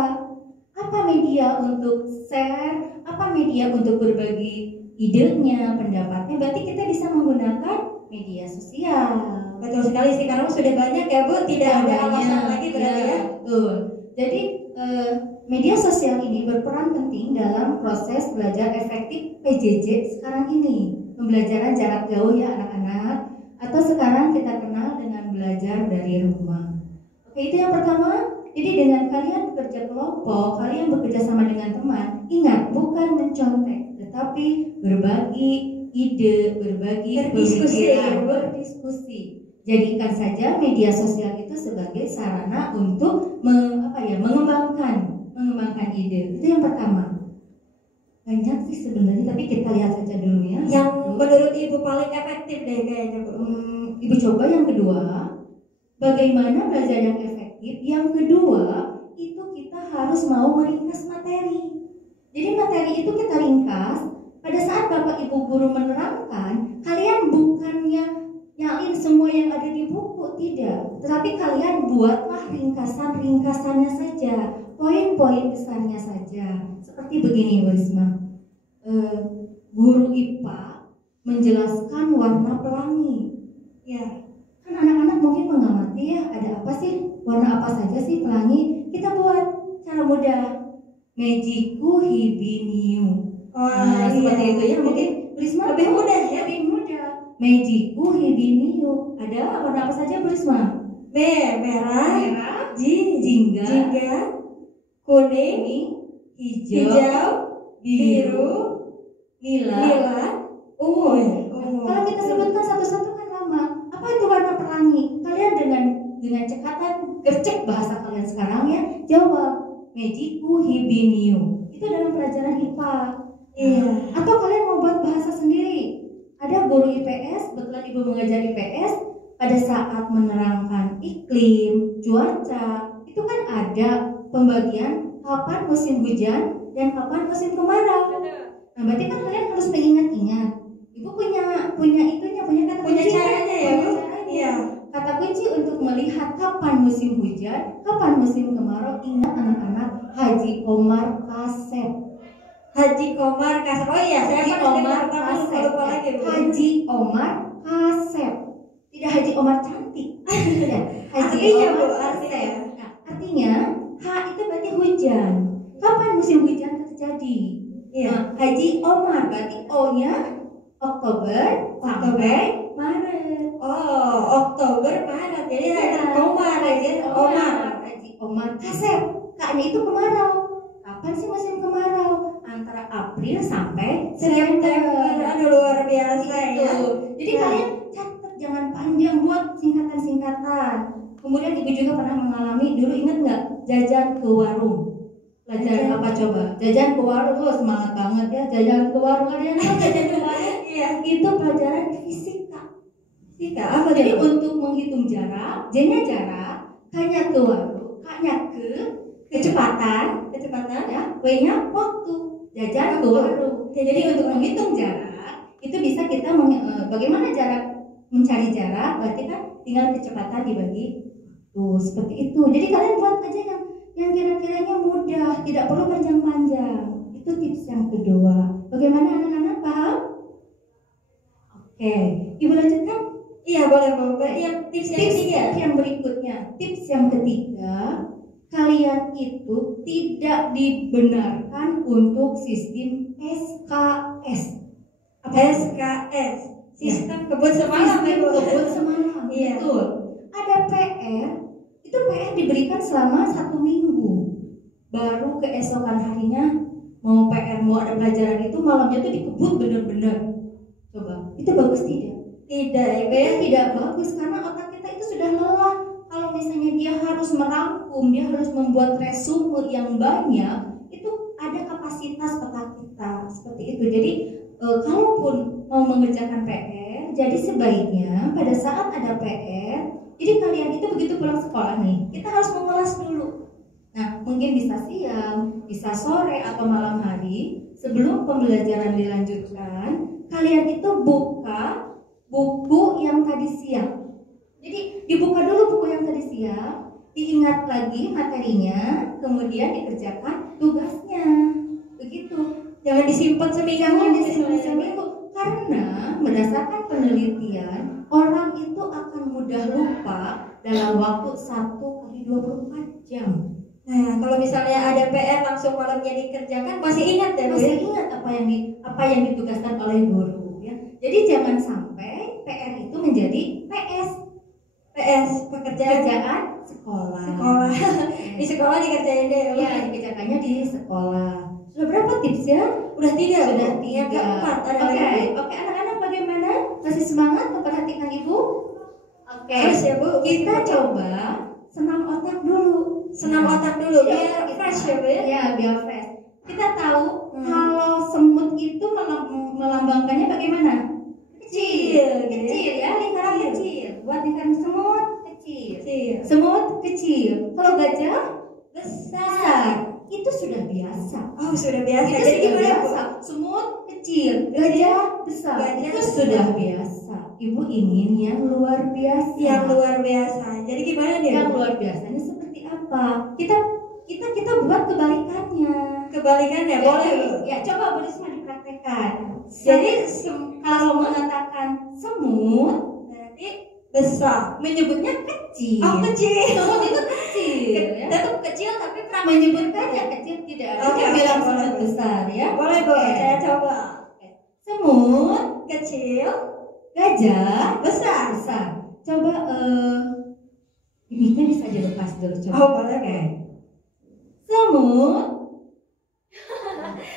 Apa media untuk share? Apa media untuk berbagi idenya, pendapatnya? Berarti kita bisa menggunakan media sosial. Betul sekali sih, karena sudah banyak ya Bu, tidak ada alasan lagi berarti ya. Betul. Jadi media sosial ini berperan penting dalam proses belajar efektif PJJ sekarang ini. Pembelajaran jarak jauh ya anak-anak, atau sekarang kita kenal dengan belajar dari rumah. Oke, itu yang pertama. Jadi dengan kalian bekerja kelompok, kalian bekerja sama dengan teman, ingat bukan mencontek, tetapi berbagi ide, berbagi pemikiran, berdiskusi. Jadikan saja media sosial itu sebagai sarana untuk mengembangkan ide. Itu yang pertama. Banyak sih sebenarnya, tapi kita lihat saja dulu ya. Yang menurut Ibu paling efektif deh kayaknya, Bu? Ibu coba yang kedua. Bagaimana belajar yang efektif? Yang kedua, itu kita harus mau meringkas materi. Jadi materi itu kita ringkas. Pada saat Bapak Ibu guru menerangkan, kalian bukannya nyalin semua yang ada di buku, tidak. Tetapi kalian buatlah ringkasan-ringkasannya saja, poin-poin besarnya saja. Seperti begini, Bu Risma. Guru IPA menjelaskan warna pelangi. Ya, kan anak-anak mungkin mengamati ya, ada apa sih, warna apa saja sih pelangi. Kita buat cara mudah, Mejiku Hibiniu. Nah, seperti itu ya, mungkin Risma lebih mudah ya, lebih mudah. Mejiku Hibiniu. Ada warna apa saja, Risma? Merah, jingga, kuning, hijau, biru, nila, ungu. Kalau kita sebutkan satu-satu kan lama. Apa itu warna pelangi? Kalian dengan cekatan gercep bahasa kalian sekarang ya, jawab Mejiku Hibiniu. Itu dalam pelajaran IPA. Iya. Atau kalian mau buat bahasa sendiri? Ada guru IPS, kebetulan Ibu mengajar IPS, pada saat menerangkan iklim, cuaca, itu kan ada pembagian kapan musim hujan dan kapan musim kemarau. Nah, berarti kan kalian harus mengingat-ingat. Ibu punya itunya, punya kata punya kunci, caranya ya, Bu? Iya. Kata kunci untuk melihat kapan musim hujan, kapan musim kemarau. Ingat anak-anak, Haji Omar Kasep. Haji Komar Kasep. Oh iya, saya Haji Omar Kasep. lupa lagi, Bu. Haji Omar Kasep. Tidak Haji Omar cantik. Ya, Haji Artinya, Bu, Omar artinya. Kasep. Nah, artinya H itu berarti hujan. Kapan musim hujan terjadi? Iya. Nah, Haji Omar berarti O-nya Oktober sampai Maret. Oh, Oktober, Maret. Jadi Iya. Komar ya, Haji Omar. Haji Omar Kasep. K-nya itu kemarau. Kapan sih musim kemarau? Antara April sampai September. Aduh, luar biasa Gitu. ya. Jadi Ya. kalian catat, jangan panjang, buat singkatan-singkatan. Kemudian Ibu juga pernah mengalami, dulu ingat nggak jajan ke warung? Pelajaran apa coba? Jajan ke warung, oh semangat banget ya. Jajan ke warung, ada yang tahu jajan ke warung? Iya. Itu pelajaran fisika. Fisika apa Jadi tuh? untuk menghitung jarak, J-nya jarak, K-nya ke warung, K-nya ke kecepatan, ya, W-nya waktu. Jajan ke warung. Jadi untuk menghitung jarak itu bisa kita bagaimana jarak, mencari jarak, berarti kan tinggal kecepatan dibagi tuh seperti itu. Jadi kalian buat aja yang kira-kiranya mudah, tidak perlu panjang-panjang. Itu tips yang kedua. Bagaimana anak-anak, paham? Oke, Ibu lanjutkan. Iya, boleh, Bu. Yang tips yang ketiga. Yang berikutnya, tips yang ketiga, kalian itu tidak dibenarkan untuk sistem SKS. SKS, sistem kebut semalam ya, Bu. Kebut semalam. Iya. Betul. Ada PR, itu PR diberikan selama 1 minggu. Baru keesokan harinya mau PR, mau ada pelajaran itu malamnya tuh dikebut bener-bener. Coba, itu bagus tidak? Tidak, ya, Bu. Ya, tidak bagus karena otak kita itu sudah lelah. Kalau misalnya dia harus merangkum, dia harus membuat resume yang banyak, itu ada kapasitas otak kita seperti itu. Jadi kalaupun mau mengerjakan PR, jadi sebaiknya pada saat ada PR, jadi kalian itu begitu pulang sekolah nih, kita harus mengulas dulu. Nah, mungkin bisa siang, bisa sore atau malam hari sebelum pembelajaran dilanjutkan, kalian itu buka buku yang tadi siang. Jadi dibuka dulu buku yang tadi siang, diingat lagi materinya, kemudian dikerjakan tugasnya. Begitu. Jangan disimpan seminggu. Jangan disimpan seminggu, karena berdasarkan penelitian, orang itu akan mudah lupa dalam waktu 1x24 jam. Nah, kalau misalnya ada PR langsung malamnya dikerjakan, masih ingat ya, Bu? Masih ingat apa yang ditugaskan oleh guru ya. Jadi jangan sampai PR itu menjadi PS, pekerjaan sekolah. Di sekolah dikerjain deh. Ya, dikerjakannya di sekolah. Sudah berapa tips ya? Udah 3. Sudah Bu. 3. Yang keempat ada Oke, lagi. oke anak-anak bagaimana? Masih semangat memperhatikan Ibu? Oke. Harus ya, Bu. Kita coba senam otak dulu. Senam otak dulu Ya, biar fresh ya, Bu ya. Ya, biar fresh. Kita tahu kalau semut itu melambangkannya bagaimana? Kecil ya, lingkaran kecil. Buat lingkaran semut kecil. Kecil. Semut kecil. Kalau gajah Besar. besar. Itu sudah biasa. Oh, sudah biasa. Itu Jadi sudah gimana, Bu? biasa. Semut kecil, gajah besar. Gajah Itu besar. sudah biasa. Ibu ingin yang luar biasa. Yang luar biasa. Jadi gimana nih? Yang luar biasanya seperti apa? Kita buat kebalikannya. Kebalikannya boleh, Bu? Ya, coba Bu Risma dipraktekkan. Jadi Kalau mengatakan semut, berarti besar. menyebutnya kecil. Oh, kecil. Semut itu kecil. Ya. Tetap kecil tapi Menyebutkannya kecil tidak Oke, artinya bilang boleh, semut boleh. besar ya. Boleh, Bu. Oke. Saya coba. Semut, Kecil, gajah, besar. besar. Coba ini bisa dilepas dulu coba. Oh, boleh, Bu. Oke. Semut.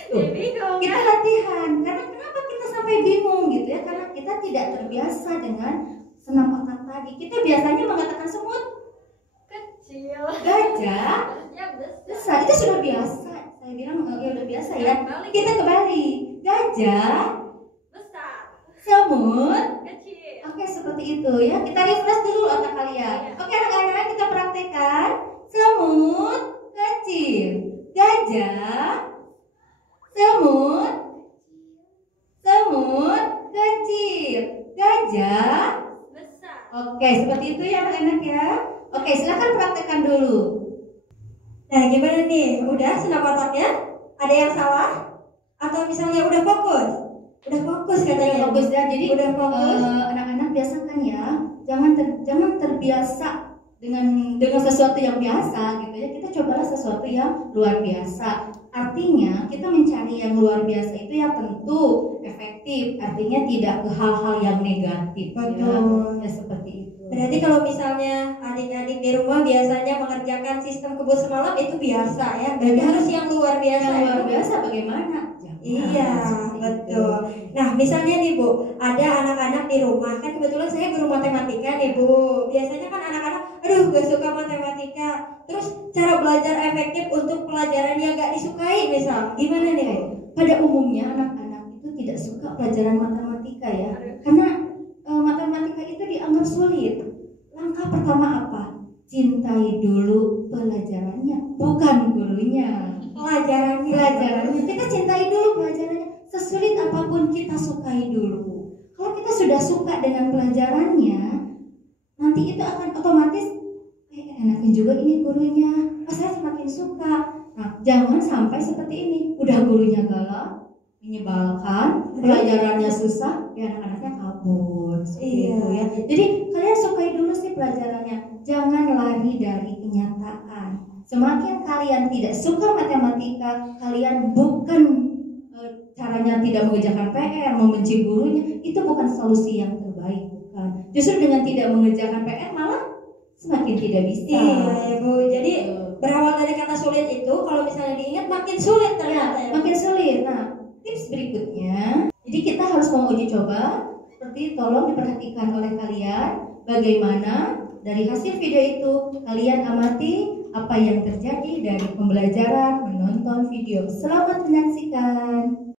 Tuh, Ya, bingung kita latihan. Karena kenapa kita sampai bingung gitu ya? Karena kita tidak terbiasa dengan senam otak tadi. Kita biasanya mengatakan semut, Kecil. gajah, Harusnya besar. Itu sudah biasa. Saya bilang ya udah biasa ya. Kita kembali. Gajah, Besar. semut. Kecil. Oke, seperti itu ya. Kita refresh dulu otak kalian. Oke, anak-anak, kita praktekkan. Semut kecil, gajah, semut kecil, gajah. Besar. Oke, seperti itu ya anak-anak ya. Oke, silakan praktekkan dulu. Nah, gimana nih? Udah senam otaknya? Ada yang salah? Atau misalnya udah fokus? Udah fokus katanya. Bagus ya. Jadi Udah fokus? anak-anak biasakan ya, jangan terbiasa dengan sesuatu yang biasa gitu ya. Kita cobalah sesuatu yang luar biasa. Artinya kita mencari yang luar biasa itu yang tentu efektif. Artinya tidak ke hal-hal yang negatif. Betul. Ya seperti itu. Berarti kalau misalnya adik-adik di rumah biasanya mengerjakan sistem kebut semalam itu biasa ya. Berarti harus yang luar biasa. Yang ya, luar Bu? biasa bagaimana? Jangan Iya, seperti betul. itu. Nah, misalnya nih Bu, ada anak-anak di rumah. Kan kebetulan saya guru matematika nih Bu. Biasanya kan anak-anak, aduh gak suka matematika. Terus cara belajar efektif untuk pelajaran yang gak disukai misal. Gimana nih Bu? Pada umumnya anak-anak itu tidak suka pelajaran matematika ya, karena matematika itu dianggap sulit. Langkah pertama apa? Cintai dulu pelajarannya, bukan gurunya. Pelajarannya kita cintai dulu pelajarannya. Sesulit apapun kita sukai dulu. Kalau kita sudah suka dengan pelajarannya, nanti itu akan otomatis enakin juga ini gurunya. Saya semakin suka. Nah, jangan sampai seperti ini. Udah gurunya galak, menyebalkan, pelajarannya susah, ya anak-anaknya kabur. Seperti Iya. itu ya. Jadi kalian sukai dulu sih pelajarannya. Jangan lari dari kenyataan. Semakin kalian tidak suka matematika, kalian bukan caranya tidak mengerjakan PR, membenci gurunya, itu bukan solusi yang terbaik, bukan. Justru dengan tidak mengerjakan PR malah semakin tidak bisa. Iya ya Bu. Jadi berawal dari kata sulit itu, kalau misalnya diingat makin sulit ternyata ya. Makin sulit. Nah, tips berikutnya, jadi kita harus mau uji coba. Seperti tolong diperhatikan oleh kalian bagaimana dari hasil video itu kalian amati apa yang terjadi dari pembelajaran menonton video. Selamat menyaksikan.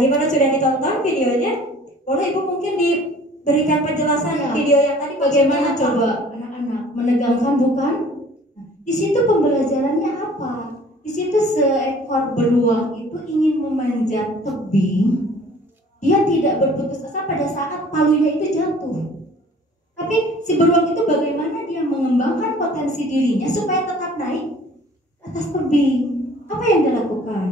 gimana, sudah ditonton videonya? Boleh Ibu mungkin diberikan penjelasan Ya. video yang tadi Bagaimana maksudnya apa? coba anak-anak menegangkan bukan? Di situ pembelajarannya apa? Di situ seekor beruang itu ingin memanjat tebing. Dia tidak berputus asa pada saat palunya itu jatuh. Tapi si beruang itu bagaimana dia mengembangkan potensi dirinya supaya tetap naik ke atas tebing? Apa yang dia lakukan?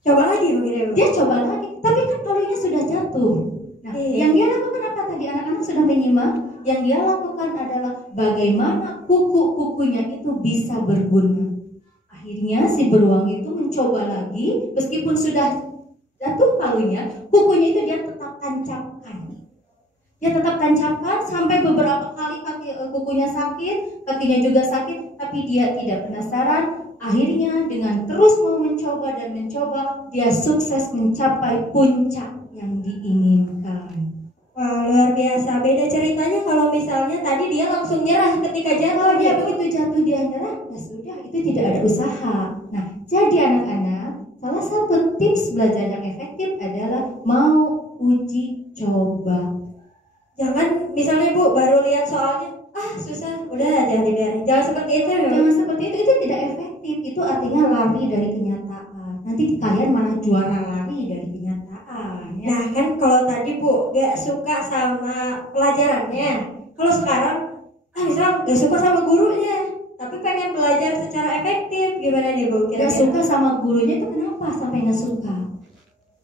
Coba lagi mungkin Ibu. Dia coba lagi, tapi kan palunya sudah jatuh. Nah, yang dia lakukan apa tadi? Anak-anak sudah menyimak. Yang dia lakukan adalah bagaimana kuku-kukunya itu bisa berguna. Akhirnya si beruang itu mencoba lagi, meskipun sudah jatuh palunya, kukunya itu dia tetap tancapkan. Dia tetap tancapkan sampai beberapa kali kukunya sakit, kakinya juga sakit, tapi dia tidak penasaran. Akhirnya dengan terus mau mencoba dan mencoba, dia sukses mencapai puncak yang diinginkan. Wah, luar biasa. Beda ceritanya kalau misalnya tadi dia langsung nyerah ketika Kalau jatuh. dia begitu jatuh dia nyerah, ya sudah, itu tidak ada usaha. Nah, jadi anak-anak, salah satu tips belajar yang efektif adalah mau uji coba. Jangan misalnya Bu baru lihat soalnya, susah, udah aja dibiarin. Jangan seperti itu ya. Jangan seperti itu tidak efektif. Itu artinya lari dari kenyataan. Nanti kalian malah juara lari dari kenyataan. Ya. Nah kan kalau tadi Bu gak suka sama pelajarannya, kalau sekarang misal gak suka sama gurunya, tapi pengen belajar secara efektif, gimana nih Bu? Gak suka sama gurunya itu kenapa sampai gak suka?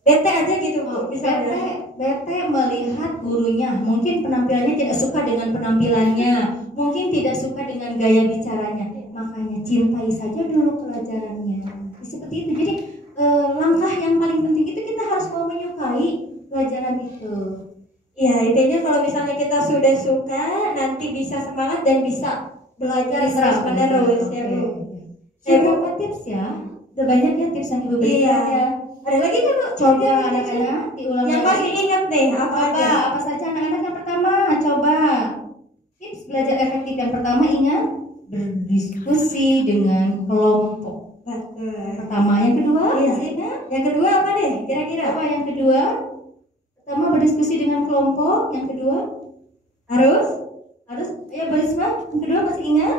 Bete aja gitu Bu, misalnya. Bete melihat gurunya, mungkin penampilannya tidak suka dengan penampilannya, mungkin tidak suka dengan gaya bicaranya. Makanya cintai saja dulu pelajarannya. Seperti itu. Jadi langkah yang paling penting itu kita harus mau menyukai pelajaran itu. Ya intinya kalau misalnya kita sudah suka, nanti bisa semangat dan bisa belajar terus menerus ya Bu. Saya beberapa tips ya. Udah banyak ya tips yang Ibu berikan ya. Ada lagi kan Bu? Coba anak-anak diulang Yang lagi. masih ingat nih apa aja? Apa saja anak-anak? Yang pertama, coba tips belajar efektif yang pertama, ingat berdiskusi dengan kelompok. Pertama, yang kedua, Yang kedua apa deh? Kira-kira apa yang kedua? Pertama berdiskusi dengan kelompok, yang kedua harus ya Barisma, yang kedua masih ingat?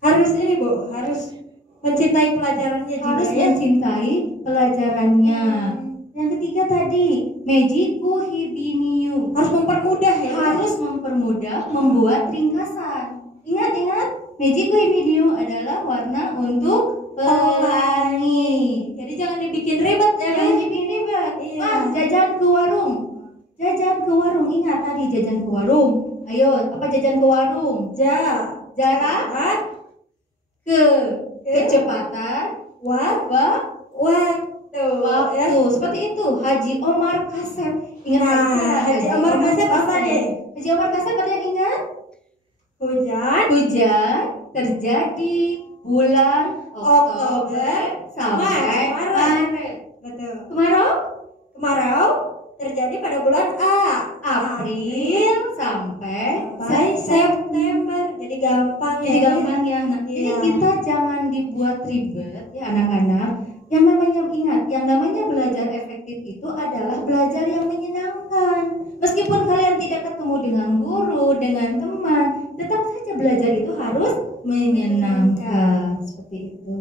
harus ini Bu, harus mencintai pelajarannya juga Harus ya. mencintai pelajarannya. Yang ketiga tadi, Mejiku Hibiniu, Harus mempermudah ya. harus mempermudah membuat ringkasan. Ingat, Mejiku Hibiniu adalah warna untuk pelangi. Jadi jangan dibikin ribet ya. Jangan dibikin ribet. Iya. Jajan ke warung. Jajan ke warung. Ingat tadi jajan ke warung. Ayo, apa jajan ke warung? Jarak ke kecepatan waktu waktu. Seperti itu. Haji Omar Kasep. Ingat Haji Omar Kasep apa deh? Haji Omar Kasep ada yang ingat? Hujan terjadi bulan Oktober sampai Maret. betul. Kemarau Terjadi pada bulan April sampai September. Jadi gampang Jadi ya. gampang ya. Nah, jadi Iya. kita jangan dibuat ribet ya anak-anak. Yang namanya ingat, yang namanya belajar efektif itu adalah belajar yang menyenangkan. Meskipun kalian tidak ketemu dengan guru, dengan teman, tetap saja belajar itu harus menyenangkan. Seperti itu.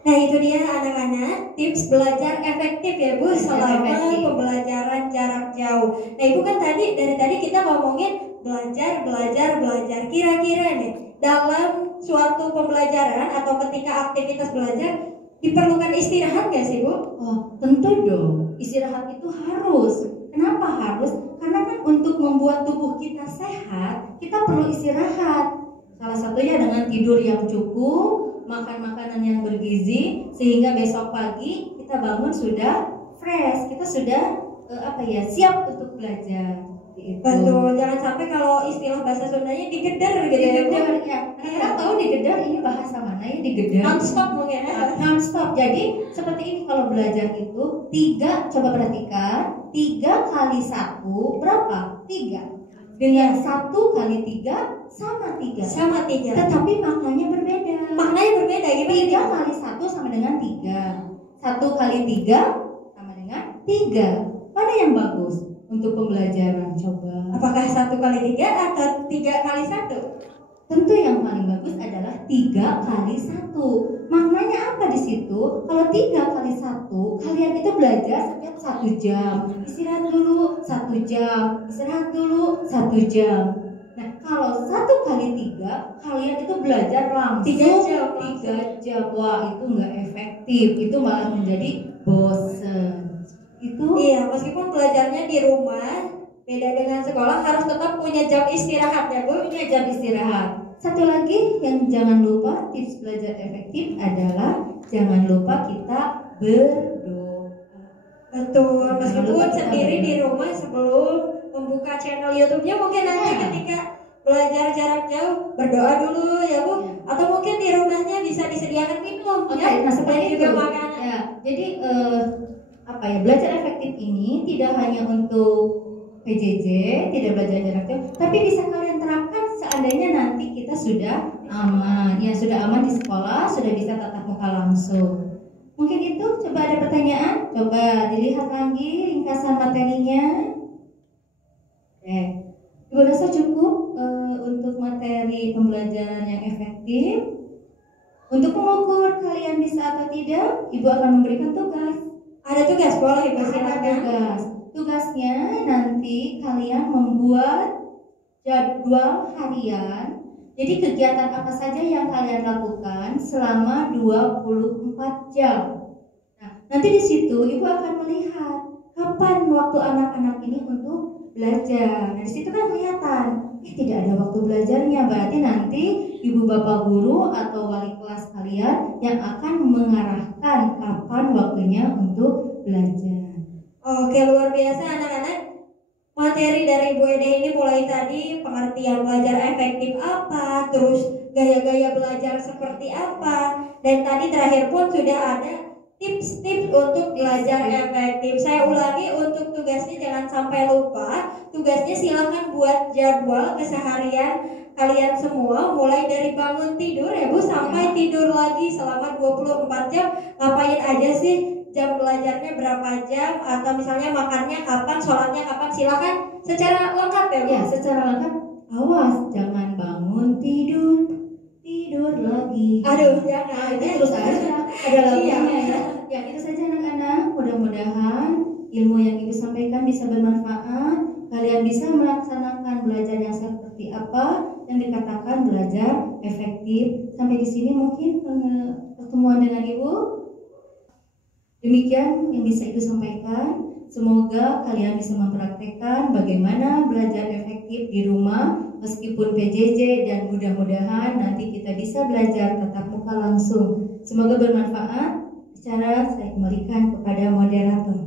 Nah itu dia anak-anak tips belajar efektif ya Bu selama efektif. pembelajaran jarak jauh. Nah Ibu kan dari tadi kita ngomongin belajar. Kira-kira nih dalam suatu pembelajaran atau ketika aktivitas belajar diperlukan istirahat nggak sih Bu? Oh, tentu dong. Istirahat itu harus. Kenapa harus? Karena kan untuk membuat tubuh kita sehat, kita perlu istirahat. Salah satunya dengan tidur yang cukup, makan makanan yang bergizi, sehingga besok pagi kita bangun sudah fresh, kita sudah siap untuk belajar. Gitu. Betul, jangan sampai kalau istilah bahasa Sundanya digeder gitu ya Bu. Digedar ya. Anak-anak tahu digedar ini bahasa mana ya digedar? Non-stop mungkin ya. Non-stop. Jadi seperti ini kalau belajar itu 3, coba perhatikan, 3 kali 1 berapa? 3. Dengan 1 kali 3 sama 3. Sama 3. Tetapi maknanya berbeda. Maknanya berbeda gimana? 3 kali 1 sama dengan 3. 1 kali 3 3. Mana yang bagus untuk pembelajaran? Coba. Apakah 1 kali 3 atau 3 kali 1? Tentu yang paling bagus adalah 3 kali 1. Maknanya apa di situ? Kalau 3 kali 1, kalian itu belajar setiap 1 jam. Istirahat dulu 1 jam, istirahat dulu 1 jam. Nah, kalau 1 kali 3, kalian itu belajar langsung 3 jam. 3 jam. Wah, itu nggak efektif. Itu malah menjadi bosen. Itu Iya, meskipun belajarnya di rumah, beda dengan sekolah, harus tetap punya jam istirahat ya Bu. punya jam istirahat. Satu lagi yang jangan lupa tips belajar efektif adalah jangan lupa kita berdoa. Betul, meskipun Jangan lupa sendiri kita di rumah sebelum membuka channel YouTube-nya mungkin nanti Ya. ketika belajar jarak jauh berdoa dulu ya Bu. Ya. Atau mungkin di rumahnya bisa disediakan minum Oke, ya, nah dan seperti juga itu. makanan. Ya, jadi belajar efektif ini tidak hanya untuk PJJ, tidak belajar jarak jauh, tapi bisa kalian terapkan seandainya nanti kita sudah aman, ya sudah aman di sekolah, sudah bisa tatap muka langsung. Mungkin itu, coba ada pertanyaan, coba dilihat lagi ringkasan materinya. Oke, Ibu rasa cukup untuk materi pembelajaran yang efektif. Untuk mengukur kalian bisa atau tidak, Ibu akan memberikan tugas. Ada tugas boleh Ibu Ada silakan. tugas. Tugasnya nanti kalian membuat jadwal harian. Jadi kegiatan apa saja yang kalian lakukan selama 24 jam. Nah, nanti di situ Ibu akan melihat kapan waktu anak-anak ini untuk belajar. Nah, di situ kan kelihatan, tidak ada waktu belajarnya. Berarti nanti Ibu Bapak guru atau wali kelas kalian yang akan mengarahkan kapan waktunya untuk belajar. Oke, luar biasa anak-anak. Materi dari Ibu Ede ini mulai tadi pengertian belajar efektif apa, terus gaya-gaya belajar seperti apa, dan tadi terakhir pun sudah ada tips-tips untuk belajar efektif. Saya ulangi untuk tugasnya jangan sampai lupa. Tugasnya silakan buat jadwal keseharian kalian semua mulai dari bangun tidur ya Bu sampai tidur lagi selama 24 jam. Ngapain aja sih? Jam belajarnya berapa jam, atau misalnya makannya kapan, sholatnya kapan, silakan secara lengkap ya Bu. Ya, secara lengkap. Awas, jangan bangun tidur lagi. Aduh, jangan. Itu terus aja. Ada lagunya ya. Ya, itu saja anak-anak. Mudah-mudahan ilmu yang Ibu sampaikan bisa bermanfaat. Kalian bisa melaksanakan belajar yang seperti apa yang dikatakan belajar efektif. Sampai di sini mungkin pertemuan dengan Ibu. Demikian yang bisa Ibu sampaikan. Semoga kalian bisa mempraktekkan bagaimana belajar efektif di rumah meskipun PJJ, dan mudah-mudahan nanti kita bisa belajar tatap muka langsung. Semoga bermanfaat. Acara saya kembalikan kepada moderator.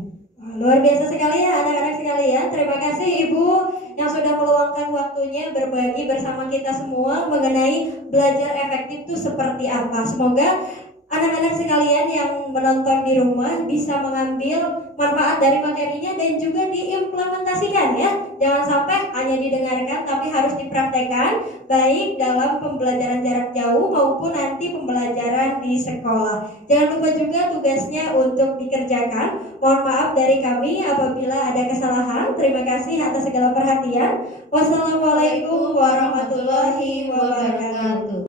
Luar biasa sekali ya anak-anak sekalian. Terima kasih Ibu yang sudah meluangkan waktunya berbagi bersama kita semua mengenai belajar efektif itu seperti apa. Semoga anak-anak sekalian yang menonton di rumah bisa mengambil manfaat dari materinya dan juga diimplementasikan ya. Jangan sampai hanya didengarkan tapi harus dipraktekkan, baik dalam pembelajaran jarak jauh maupun nanti pembelajaran di sekolah. Jangan lupa juga tugasnya untuk dikerjakan. Mohon maaf dari kami apabila ada kesalahan. Terima kasih atas segala perhatian. Wassalamualaikum warahmatullahi wabarakatuh.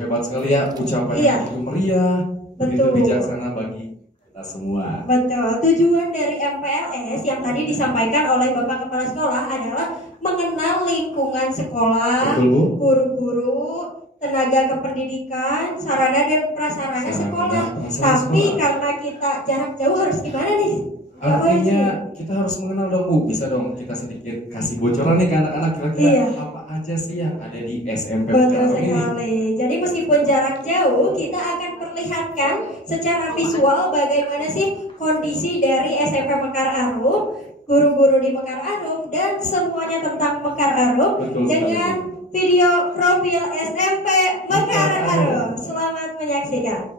Hebat sekali ya ucapan Iya. yang begitu meriah, begitu Betul. bijaksana bagi kita semua. Betul. Tujuan dari MPLS yang tadi disampaikan oleh Bapak Kepala Sekolah adalah mengenal lingkungan sekolah, Betul, Bu. guru-guru, tenaga kependidikan, sarana dan prasarana sekolah. prasarana Tapi sekolah. karena kita jarak jauh harus gimana nih? Artinya kita harus mengenal dong Bu, bisa dong kita sedikit kasih bocoran nih ke anak-anak kira-kira Iya. apa aja sih yang ada di SMP Betul Mekar ini. sekali. Jadi meskipun jarak jauh, kita akan perlihatkan secara visual bagaimana sih kondisi dari SMP Mekar Arum, guru-guru di Mekar Arum, dan semuanya tentang Mekar Arum Betul sekali. dengan video profil SMP Mekar Arum. Selamat menyaksikan.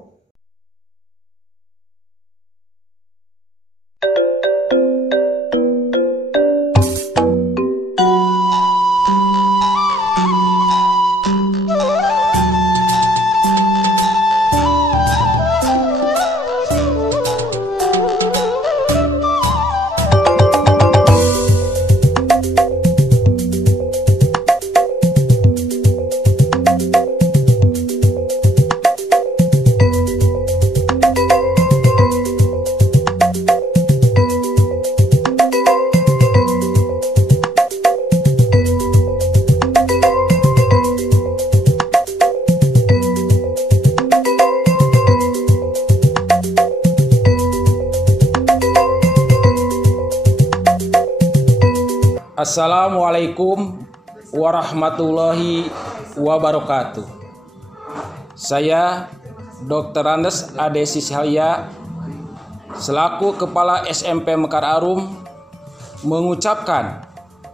Assalamualaikum warahmatullahi wabarakatuh. Saya Dr. Andes Ade Sishalya selaku Kepala SMP Mekar Arum mengucapkan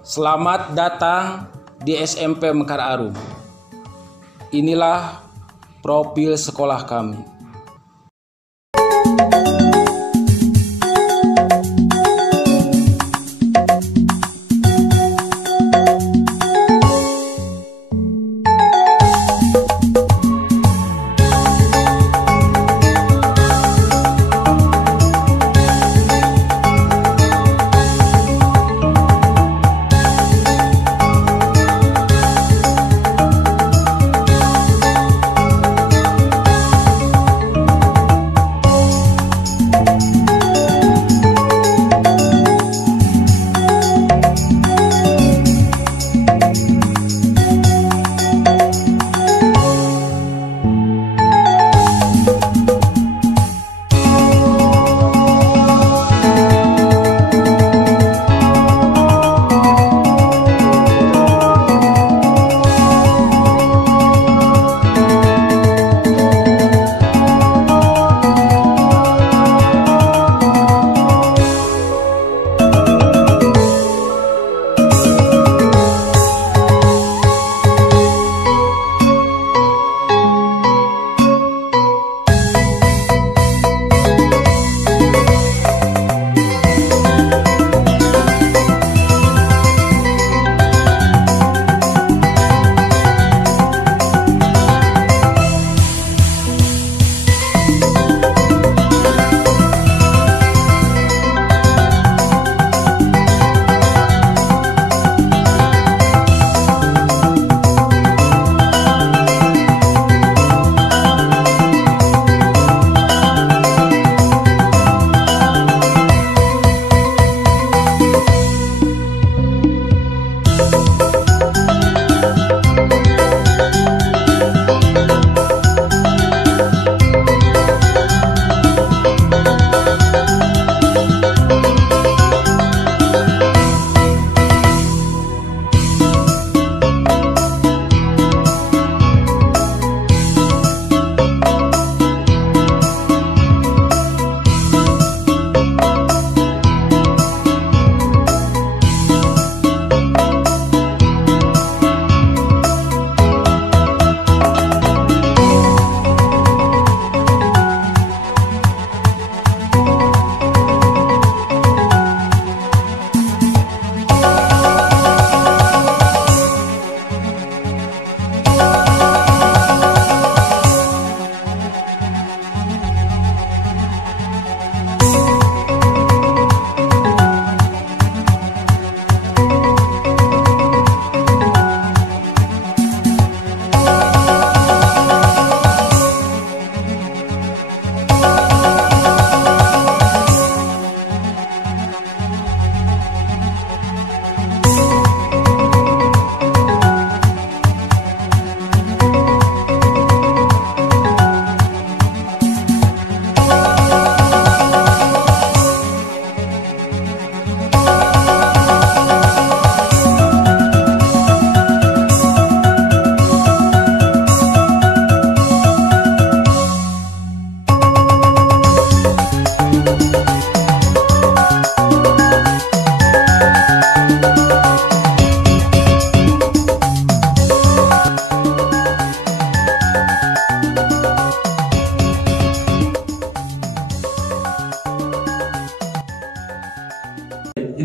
selamat datang di SMP Mekar Arum. Inilah profil sekolah kami.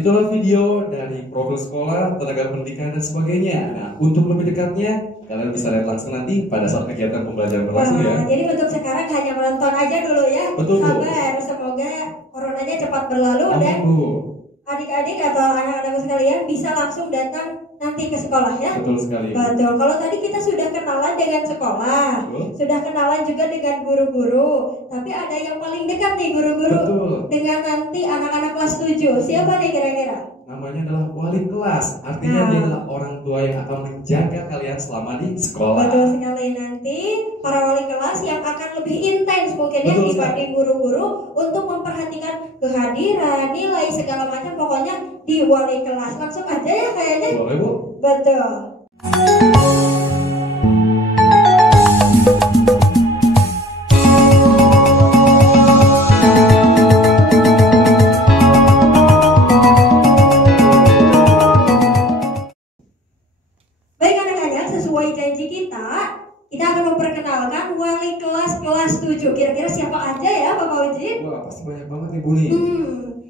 Itulah video dari profil sekolah, tenaga pendidikan dan sebagainya. Nah, untuk lebih dekatnya, kalian bisa lihat langsung nanti pada saat kegiatan pembelajaran berlangsung ya. Jadi untuk sekarang hanya menonton aja dulu ya. Betul. Sabar, semoga coronanya cepat berlalu dan Bu. adik-adik atau anak-anak sekalian bisa langsung datang nanti ke sekolah ya. Betul sekali. Betul. Kalau tadi kita sudah kenalan dengan sekolah, sudah kenalan juga dengan guru-guru. Tapi ada yang paling dekat nih guru-guru dengan nanti anak-anak kelas 7. Siapa nih kira-kira? Namanya adalah wali kelas. Artinya dia adalah orang tua yang akan menjaga kalian selama di sekolah. Betul sekali, nanti para wali kelas yang akan lebih intens mungkin ya dibanding guru-guru untuk memperhatikan kehadiran, nilai segala macam, pokoknya di wali kelas. Langsung aja ya kayaknya. Boleh, Bu? Betul. Baik anak-anak, sesuai janji kita akan memperkenalkan wali kelas 7. Kira-kira siapa aja ya Bapak Uji? Wah, pasti banyak banget nih Bu nih.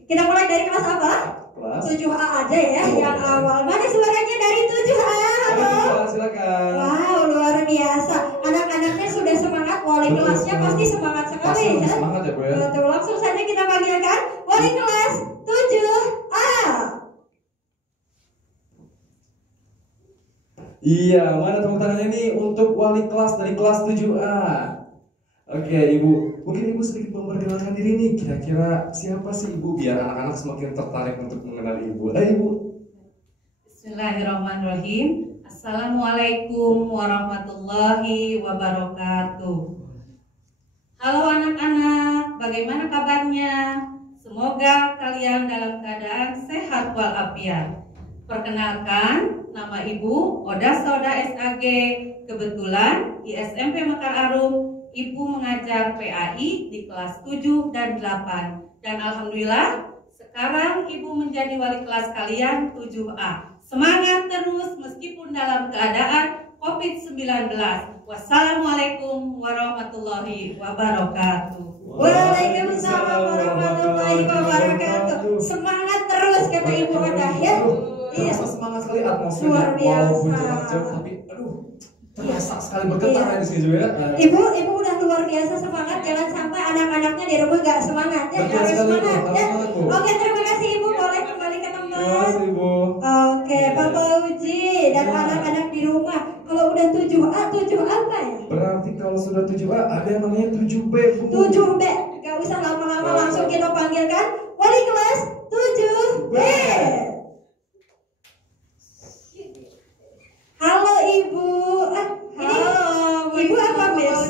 Kita mulai dari kelas apa? Kelas 7A aja ya, yang awal. Mana suaranya dari 7A? Halo? Silakan. Wow, luar biasa. Anak-anaknya sudah semangat, wali kelasnya pasti semangat sekali ya. Semangat ya, Bu ya. Betul, langsung saja kita panggilkan wali kelas 7A. Iya, mana tepuk tangannya nih untuk wali kelas dari kelas 7A. Oke, Ibu. Mungkin Ibu sedikit memperkenalkan diri nih. Kira-kira siapa sih Ibu biar anak-anak semakin tertarik untuk mengenal Ibu. Ibu. Bismillahirrahmanirrahim. Assalamualaikum warahmatullahi wabarakatuh. Halo anak-anak, bagaimana kabarnya? Semoga kalian dalam keadaan sehat walafiat. Perkenalkan, nama Ibu Oda Sauda SAG. Kebetulan di SMP Mekar Arum, Ibu mengajar PAI di kelas 7 dan 8. Dan alhamdulillah, sekarang Ibu menjadi wali kelas kalian 7A. Semangat terus meskipun dalam keadaan COVID-19. Wassalamualaikum warahmatullahi wabarakatuh. Waalaikumsalam warahmatullahi wabarakatuh. Semangat terus kata Ibu Oda ya. Terasa semangat sekali atmosfernya. Luar biasa. Walaupun jarak jauh, tapi aduh, terasa sekali bergetar di sini juga ya. Ibu udah luar biasa semangat. Jangan sampai anak-anaknya di rumah gak semangat ya. Harus semangat ya. Oke, terima kasih Ibu. Boleh kembali ke tempat. Terima kasih Ibu. Oke, Bapak Uji dan anak-anak di rumah. Kalau udah 7A, 7 apa ya? Berarti kalau sudah 7A ada yang namanya 7B Bu. 7B. Gak usah lama-lama, langsung kita panggilkan wali kelas 7B. Halo Ibu. Halo, Ibu apa Miss?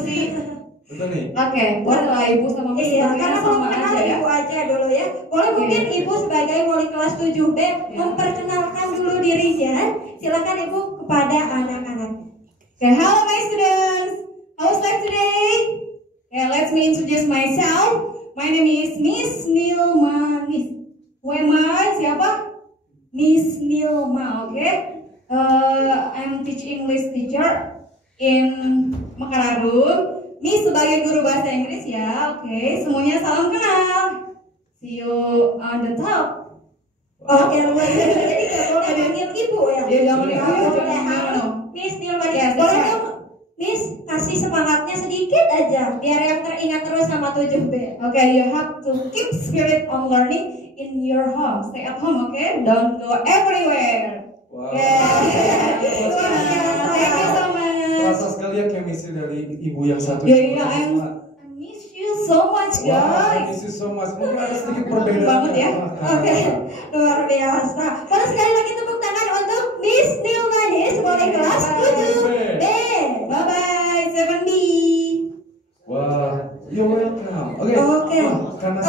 Betul nih. Oke, boleh lah Ibu sama Miss. Iya, karena belum sama kenal aja ya. Ibu aja dulu ya. Boleh mungkin Ibu sebagai wali kelas 7B memperkenalkan dulu dirinya. Silakan Ibu kepada anak-anak. Okay, hello my students. How's life today? Okay, let me introduce myself. My name is Miss Nilma. Who am I? Siapa? Miss Nilma, okay? I'm teaching English teacher in Mekar Arum. Miss sebagai guru bahasa Inggris ya, oke. Semuanya salam kenal. See you on the top. Oke, luar biasa. Jadi nggak boleh panggil Ibu ya? Dia nggak boleh Halo, Miss Nilma. Boleh dong, Miss kasih semangatnya sedikit aja, biar yang teringat terus sama 7B. Okay, you have to keep spirit on learning in your home. Stay at home, okay? Don't go everywhere. Wow. Thank you so much. Terasa sekali ya chemistry dari Ibu yang satu. Yeah, I miss you so much, Wow, guys. thank you so much. Mungkin ada sedikit perbedaan Banget ya. Oke, luar biasa. Boleh sekali lagi tepuk tangan untuk Miss Nilma wali kelas 7B. Bye bye, 7B. Wah, you're welcome. Oke. Wah, karena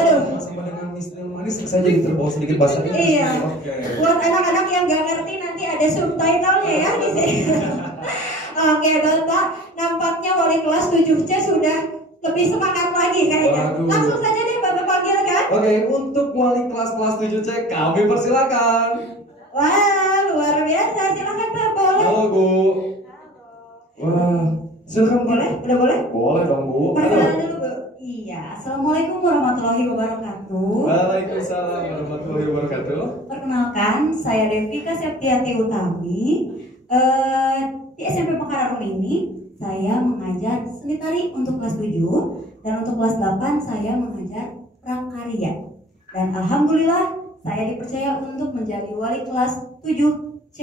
sama dengan Miss Nilmanis, saya jadi terbawa sedikit bahasa Inggris. Iya. Oke. Buat anak-anak yang gak ngerti nanti ada subtitlenya ya di sini. Oke, Bapak, nampaknya wali kelas 7C sudah lebih semangat lagi kayaknya. Waduh. Langsung saja deh Bapak panggilkan. Oke, untuk wali kelas 7C kami persilakan. Wah, luar biasa. Silakan Pak, boleh. Halo Bu. Wah, silakan Bu. Boleh? Udah boleh? Boleh dong Bu. Perkenalan dulu Bu. Iya, Assalamualaikum warahmatullahi wabarakatuh. Waalaikumsalam warahmatullahi wabarakatuh. Perkenalkan, saya Devika Septiati Utami. Di SMP Mekar Arum ini, saya mengajar seni tari untuk kelas 7 dan untuk kelas 8 saya mengajar prakarya. Dan alhamdulillah saya dipercaya untuk menjadi wali kelas 7C. C.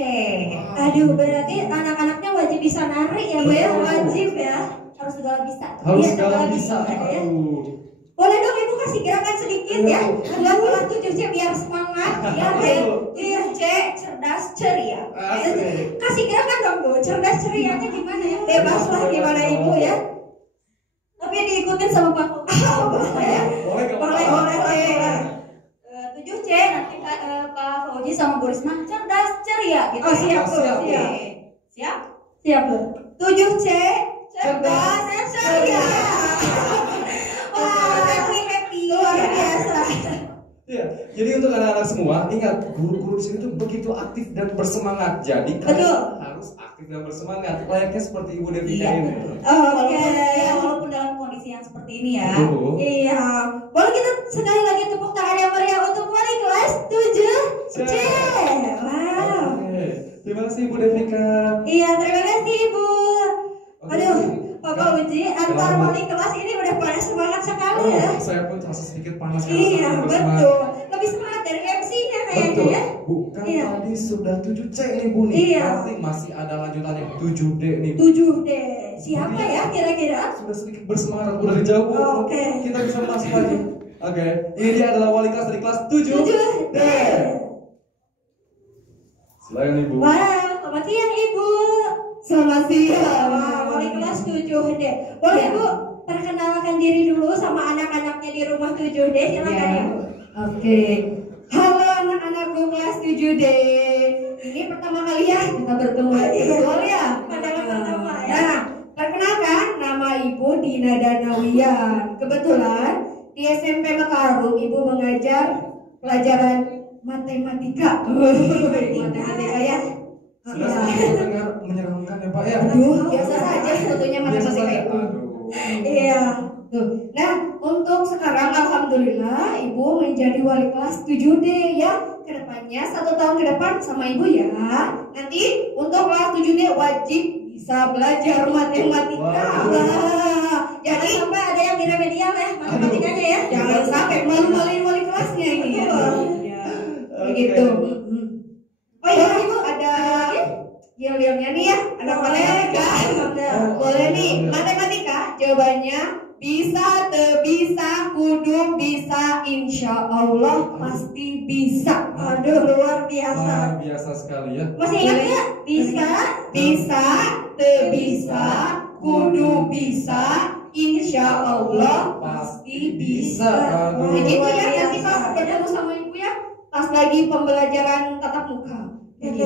Aduh, berarti anak-anaknya wajib bisa nari ya, Bu ya? Wajib ya. Harus segala bisa. Harus Iya, segala segala bisa. bisa, ya. Aduh. Boleh dong Ibu kasih gerakan sedikit ya buat kelas 7C biar semangat ya, biar iya, C cerdas ceria. Asik. Kasih gerakan dong Bu, cerdas cerianya gimana ya? Bebas lah gimana Ibu ya. Tapi diikutin sama Pak Fogi. Ya. Boleh nggak? Boleh. 7C nanti Pak Fauji sama Bu Risma cerdas ceria gitu. Oh, siap, Bu, siap. siap. Siap? Siap Bu. 7C Cerdas ceria. Wah, happy. Luar biasa. Iya, jadi untuk anak-anak semua, ingat guru-guru di sini tuh begitu aktif dan bersemangat. Jadi Betul. kalian harus aktif dan bersemangat. Layaknya seperti Ibu Devika Iya, ini. betul. Oke. Walaupun dalam kondisi yang seperti ini ya. Betul. Iya. Boleh kita sekali lagi tepuk tangan yang meriah untuk wali kelas 7C. Wow. Oke. Terima kasih Ibu Devika. Iya, terima kasih Ibu. Oke. Aduh, Bapak Uji, antar wali kelas ini udah pada semangat sekali ya. Saya pun terasa sedikit panas. Iya, karena bersemangat. betul. Lebih semangat dari MC-nya kayaknya Betul. ya. Bukan Iya. tadi sudah 7C ini Bu nih. Iya. Nanti masih ada lanjutannya 7D nih. 7D. Siapa ya kira-kira? Sudah sedikit bersemangat udah dijawab. Bu. Oke. Kita bisa masuk lagi. Oke. Ini dia adalah wali kelas dari kelas 7D. Silakan Ibu. Wah, selamat siang Ibu. Selamat siang. Wah, wali kelas 7D. Boleh Ya. Bu perkenalkan diri dulu sama anak-anaknya di rumah 7D. Silakan Ya. Ibu. Oke. Halo anak-anakku kelas 7D. Ini pertama kali ya kita bertemu. Betul ya? Pandangan pertama ya. Nah, perkenalkan nama Ibu Dina Danawian. Kebetulan di SMP Makarum Ibu mengajar pelajaran matematika. Matematika ya. Sudah sedikit dengar menyeramkan ya Pak ya. Aduh, biasa saja sebetulnya Biasa matematika saja. itu. Aduh. Iya. Tuh. Nah, untuk sekarang alhamdulillah Ibu menjadi wali kelas 7D ya. Kedepannya 1 tahun ke depan sama Ibu ya. Nanti untuk kelas 7D wajib bisa belajar matematika. Waduh. Wah, Jangan jadi sampai ada yang di remedial ya matematikanya ya. jangan sampai malu-maluin wali kelasnya ini ya. Ya, begitu. Oh ya, Ibu ada yel-yelnya nih ya, anak matematika. Boleh nih, matematika jawabannya bisa, bisa, kudu bisa, insya Allah pasti bisa. Aduh, luar biasa. Wah, biasa sekali ya. Masih ingat nggak? Bisa. Bisa, bisa, kudu bisa, insya Allah pasti bisa. Aduh. Nah, gitu ya, Luar nanti biasa. kalau bertemu sama Ibu ya, pas lagi pembelajaran tatap muka. Itu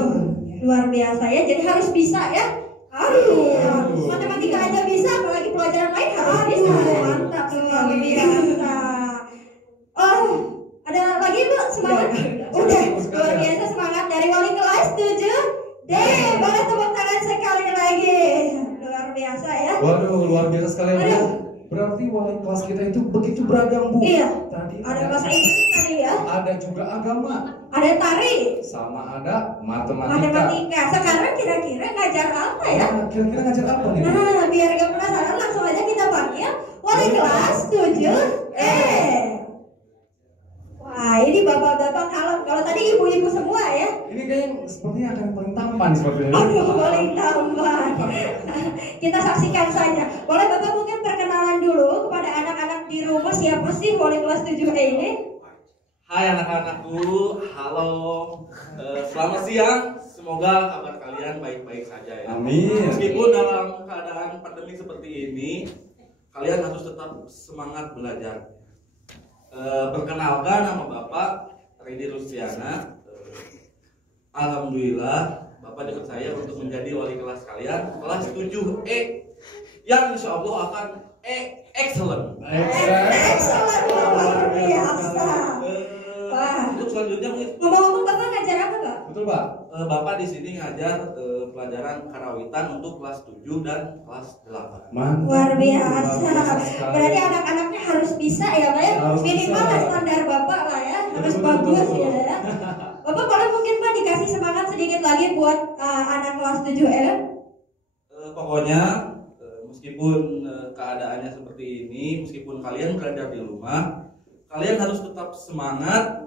luar biasa ya. Jadi harus bisa ya. Harus. Matematika aja bisa, apalagi pelajaran lain harus bisa. Mantap sekali biasa. Oh, ada lagi Bu semangat? Udah, luar biasa semangat dari wali kelas 7D. Boleh tepuk tangan sekali lagi. Luar biasa ya. Waduh, luar biasa sekali ya Bu. Aduh. Berarti wali kelas kita itu begitu beragam Bu. Iya. Tadi Ada bahasa Inggris tadi ya. ada juga agama, Ada tari, sama ada matematika. matematika. Sekarang kira-kira ngajar apa ya? Nah, kira-kira ngajar apa nih? Bu? Nah, biar gak penasaran langsung aja kita panggil wali kelas 7D. Wah, ini bapak-bapak kalem. Kalau tadi ibu-ibu semua ya. Ini kayaknya sepertinya akan paling tampan sepertinya. Aduh, paling tampan. Kita saksikan saja. Boleh Bapak mungkin perkenalan dulu kepada anak-anak di rumah siapa sih wali kelas 7D ini? Hai anak-anakku, halo. Selamat siang. Semoga kabar kalian baik-baik saja ya. Amin. Meskipun dalam keadaan pandemi seperti ini, kalian harus tetap semangat belajar. Perkenalkan, nama Bapak Redi Rustiana. Alhamdulillah Bapak dipercaya untuk menjadi wali kelas kalian kelas 7E yang insya Allah akan excellent. Excellent, luar biasa. Wah. Untuk selanjutnya mungkin Ngomong-ngomong Bapak ngajar apa Pak? Betul Pak. Bapak di sini ngajar pelajaran karawitan untuk kelas 7 dan kelas 8. Mantap. Luar biasa. sekali. Berarti anak-anaknya harus bisa ya Pak ya. Harus Minimal bisa. lah standar Bapak lah ya. Harus Betul, bagus betul. ya. Bapak boleh mungkin Pak dikasih semangat sedikit lagi buat anak kelas 7E? Pokoknya meskipun keadaannya seperti ini, meskipun kalian berada di rumah, kalian harus tetap semangat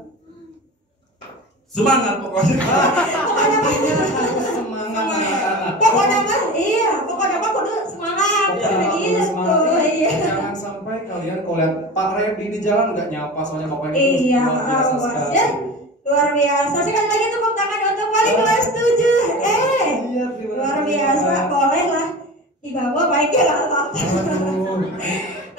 Semangat pokoknya. Pokoknya mah Semangat anak-anak. pokoknya mah iya, pokoknya mah kudu semangat. Iya, Kayak kudu gitu. semangat. Iya. Jangan sampai kalian kalau lihat Pak Reddy di jalan nggak nyapa soalnya bapaknya Iya, luar biasa awas sekali. ya. Luar biasa. Sekali lagi tepuk tangan untuk wali kelas 7. Iya, terima Luar kasih, biasa. Pak. Boleh lah dibawa baiknya nggak apa-apa.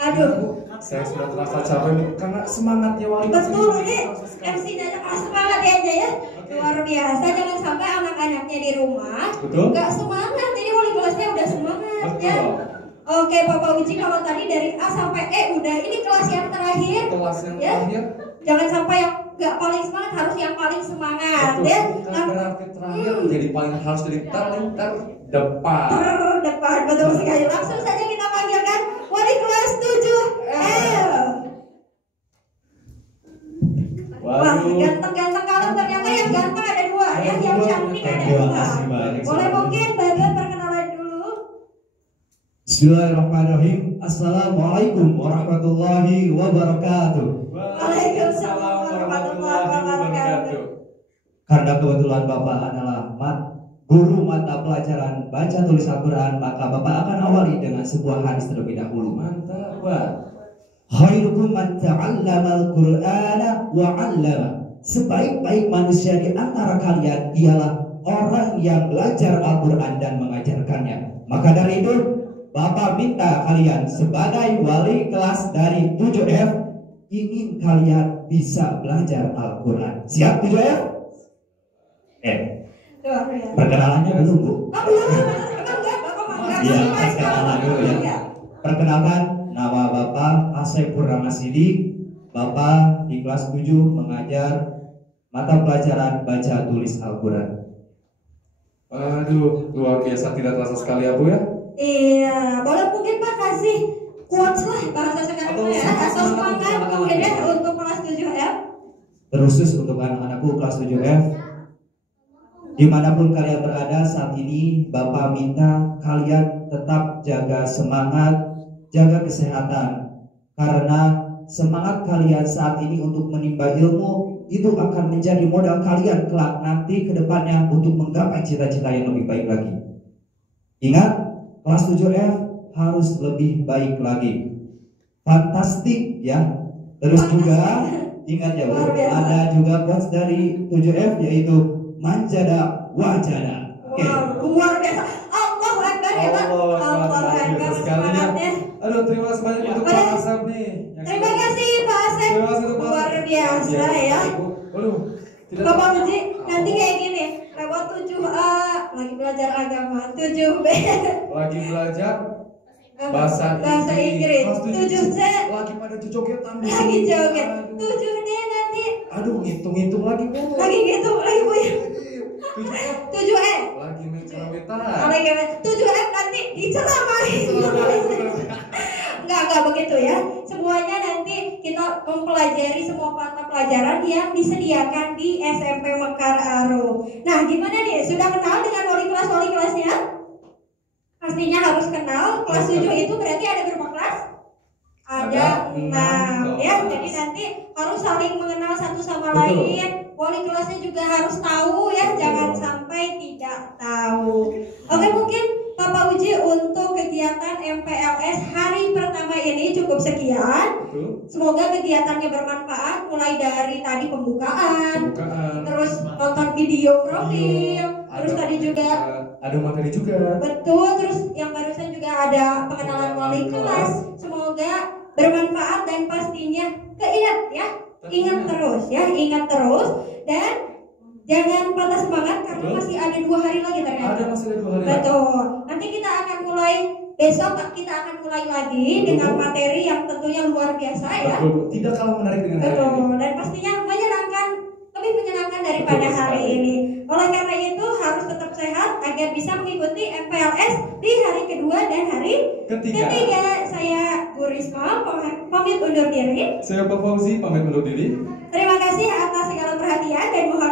Aduh. Saya sudah terasa capek Bu, karena semangatnya wali kelas Betul, ini ini luar biasa sekali. MC-nya kelas semangat ya aja ya. Oke. Luar biasa, jangan sampai anak-anaknya di rumah Betul. nggak semangat. Ini wali kelasnya udah semangat ya. Betul. Oke, Bapak Uji, kalau tadi dari A sampai E udah, ini kelas yang terakhir. Kelas yang Ya. terakhir. Jangan sampai yang nggak paling semangat, harus yang paling semangat Betul, ya. bukan berarti terakhir jadi paling harus jadi paling terdepan. Terdepan, betul sekali. Langsung saja kita panggilkan wali kelas 7L. Wah, Waduh. ganteng-ganteng kalau ternyata yang ganteng ada dua ya, yang cantik ada Terima dua. kasih banyak. Boleh mungkin Bapak perkenalan dulu. Bismillahirrahmanirrahim. Assalamualaikum warahmatullahi wabarakatuh. Waalaikumsalam warahmatullahi wabarakatuh. Karena kebetulan Bapak adalah guru mata pelajaran baca tulis Al-Quran, maka Bapak akan awali dengan sebuah hadis terlebih dahulu. Mantap, Pak. Khairukum man ta'allama al-Qur'ana wa 'allama. Sebaik-baik manusia di antara kalian ialah orang yang belajar Al-Quran dan mengajarkannya. Maka dari itu, Bapak minta kalian sebagai wali kelas dari 7F, ingin kalian bisa belajar Al-Quran. Siap 7F? Luar biasa. Perkenalannya belum, Bu? Oh, belum. Emang enggak, Bapak mangga. Iya, perkenalan dulu ya. Iya. Perkenalkan, nama Bapak Asep Purnama Sidik. Bapak di kelas 7 mengajar mata pelajaran baca tulis Al-Quran. Aduh, luar biasa, tidak terasa sekali ya Bu ya. Iya, boleh mungkin Pak kasih quotes lah bahasa sekarang Atau ya, atau semangat semangat untuk mungkin ya anak-anak. untuk kelas 7 ya. Terkhusus untuk anak-anakku kelas 7F, dimanapun kalian berada saat ini, Bapak minta kalian tetap jaga semangat, jaga kesehatan. Karena semangat kalian saat ini untuk menimba ilmu itu akan menjadi modal kalian kelak nanti ke depannya untuk menggapai cita-cita yang lebih baik lagi. Ingat, kelas 7F harus lebih baik lagi. Fantastik ya. Terus juga ingat ya Bu, Luar biasa. ada juga quotes dari 7F yaitu manjada wajada. Oke. Wow, luar biasa. Allahu Akbar ya Pak. Allah, Allahu luar Akbar biasa sekali ya. semangatnya. Aduh, terima kasih banyak untuk Boleh. Pak Asep nih. Terima kasih Pak Asep. Terima kasih untuk Pak Luar Asep. biasa ya. Aduh, tidak Bapak terasa. Uji nanti kayak gini, lewat 7A lagi belajar agama, 7B Lagi belajar bahasa Inggris, Kelas 7C lagi pada jogetan di lagi sini. joget, Aduh. 7D nanti Aduh, ngitung-ngitung lagi Bu. lagi gitu lagi Bu ya. 7F 7E lagi main karawitan. lagi 7F nanti diceramahin. Enggak begitu ya. Semuanya nanti kita mempelajari semua mata pelajaran yang disediakan di SMP Mekar Arum. Nah, gimana nih? Sudah kenal dengan wali kelasnya? Pastinya harus kenal. Kelas 7 itu berarti ada berapa kelas? Ada 6 ya. Jadi nanti harus saling mengenal satu sama Betul. lain. Wali kelasnya juga harus tahu ya, jangan sampai tidak tahu. Oke, mungkin Bapak Uji untuk kegiatan MPLS hari pertama ini cukup sekian. Betul. Semoga kegiatannya bermanfaat, mulai dari tadi pembukaan, Bukaan. terus nonton video profil, terus tadi juga ada materi juga. betul, terus yang barusan juga ada pengenalan wali kelas. Semoga bermanfaat dan pastinya keingat ya, ingat terus dan jangan patah semangat karena Betul. masih ada 2 hari lagi ternyata. Ada masih ada 2 hari lagi. Betul. Nanti kita akan mulai besok kita akan mulai lagi Betul. dengan materi yang tentunya luar biasa ya. Betul, Bu. Tidak kalah menarik dengan hari Betul. ini. Dan pastinya lebih menyenangkan daripada Betul hari sekali. ini. Oleh karena itu harus tetap sehat agar bisa mengikuti MPLS di hari kedua dan hari Ketiga. Saya Bu Risma pamit undur diri. Saya Pak Fauzi pamit undur diri. Terima kasih atas segala perhatian dan mohon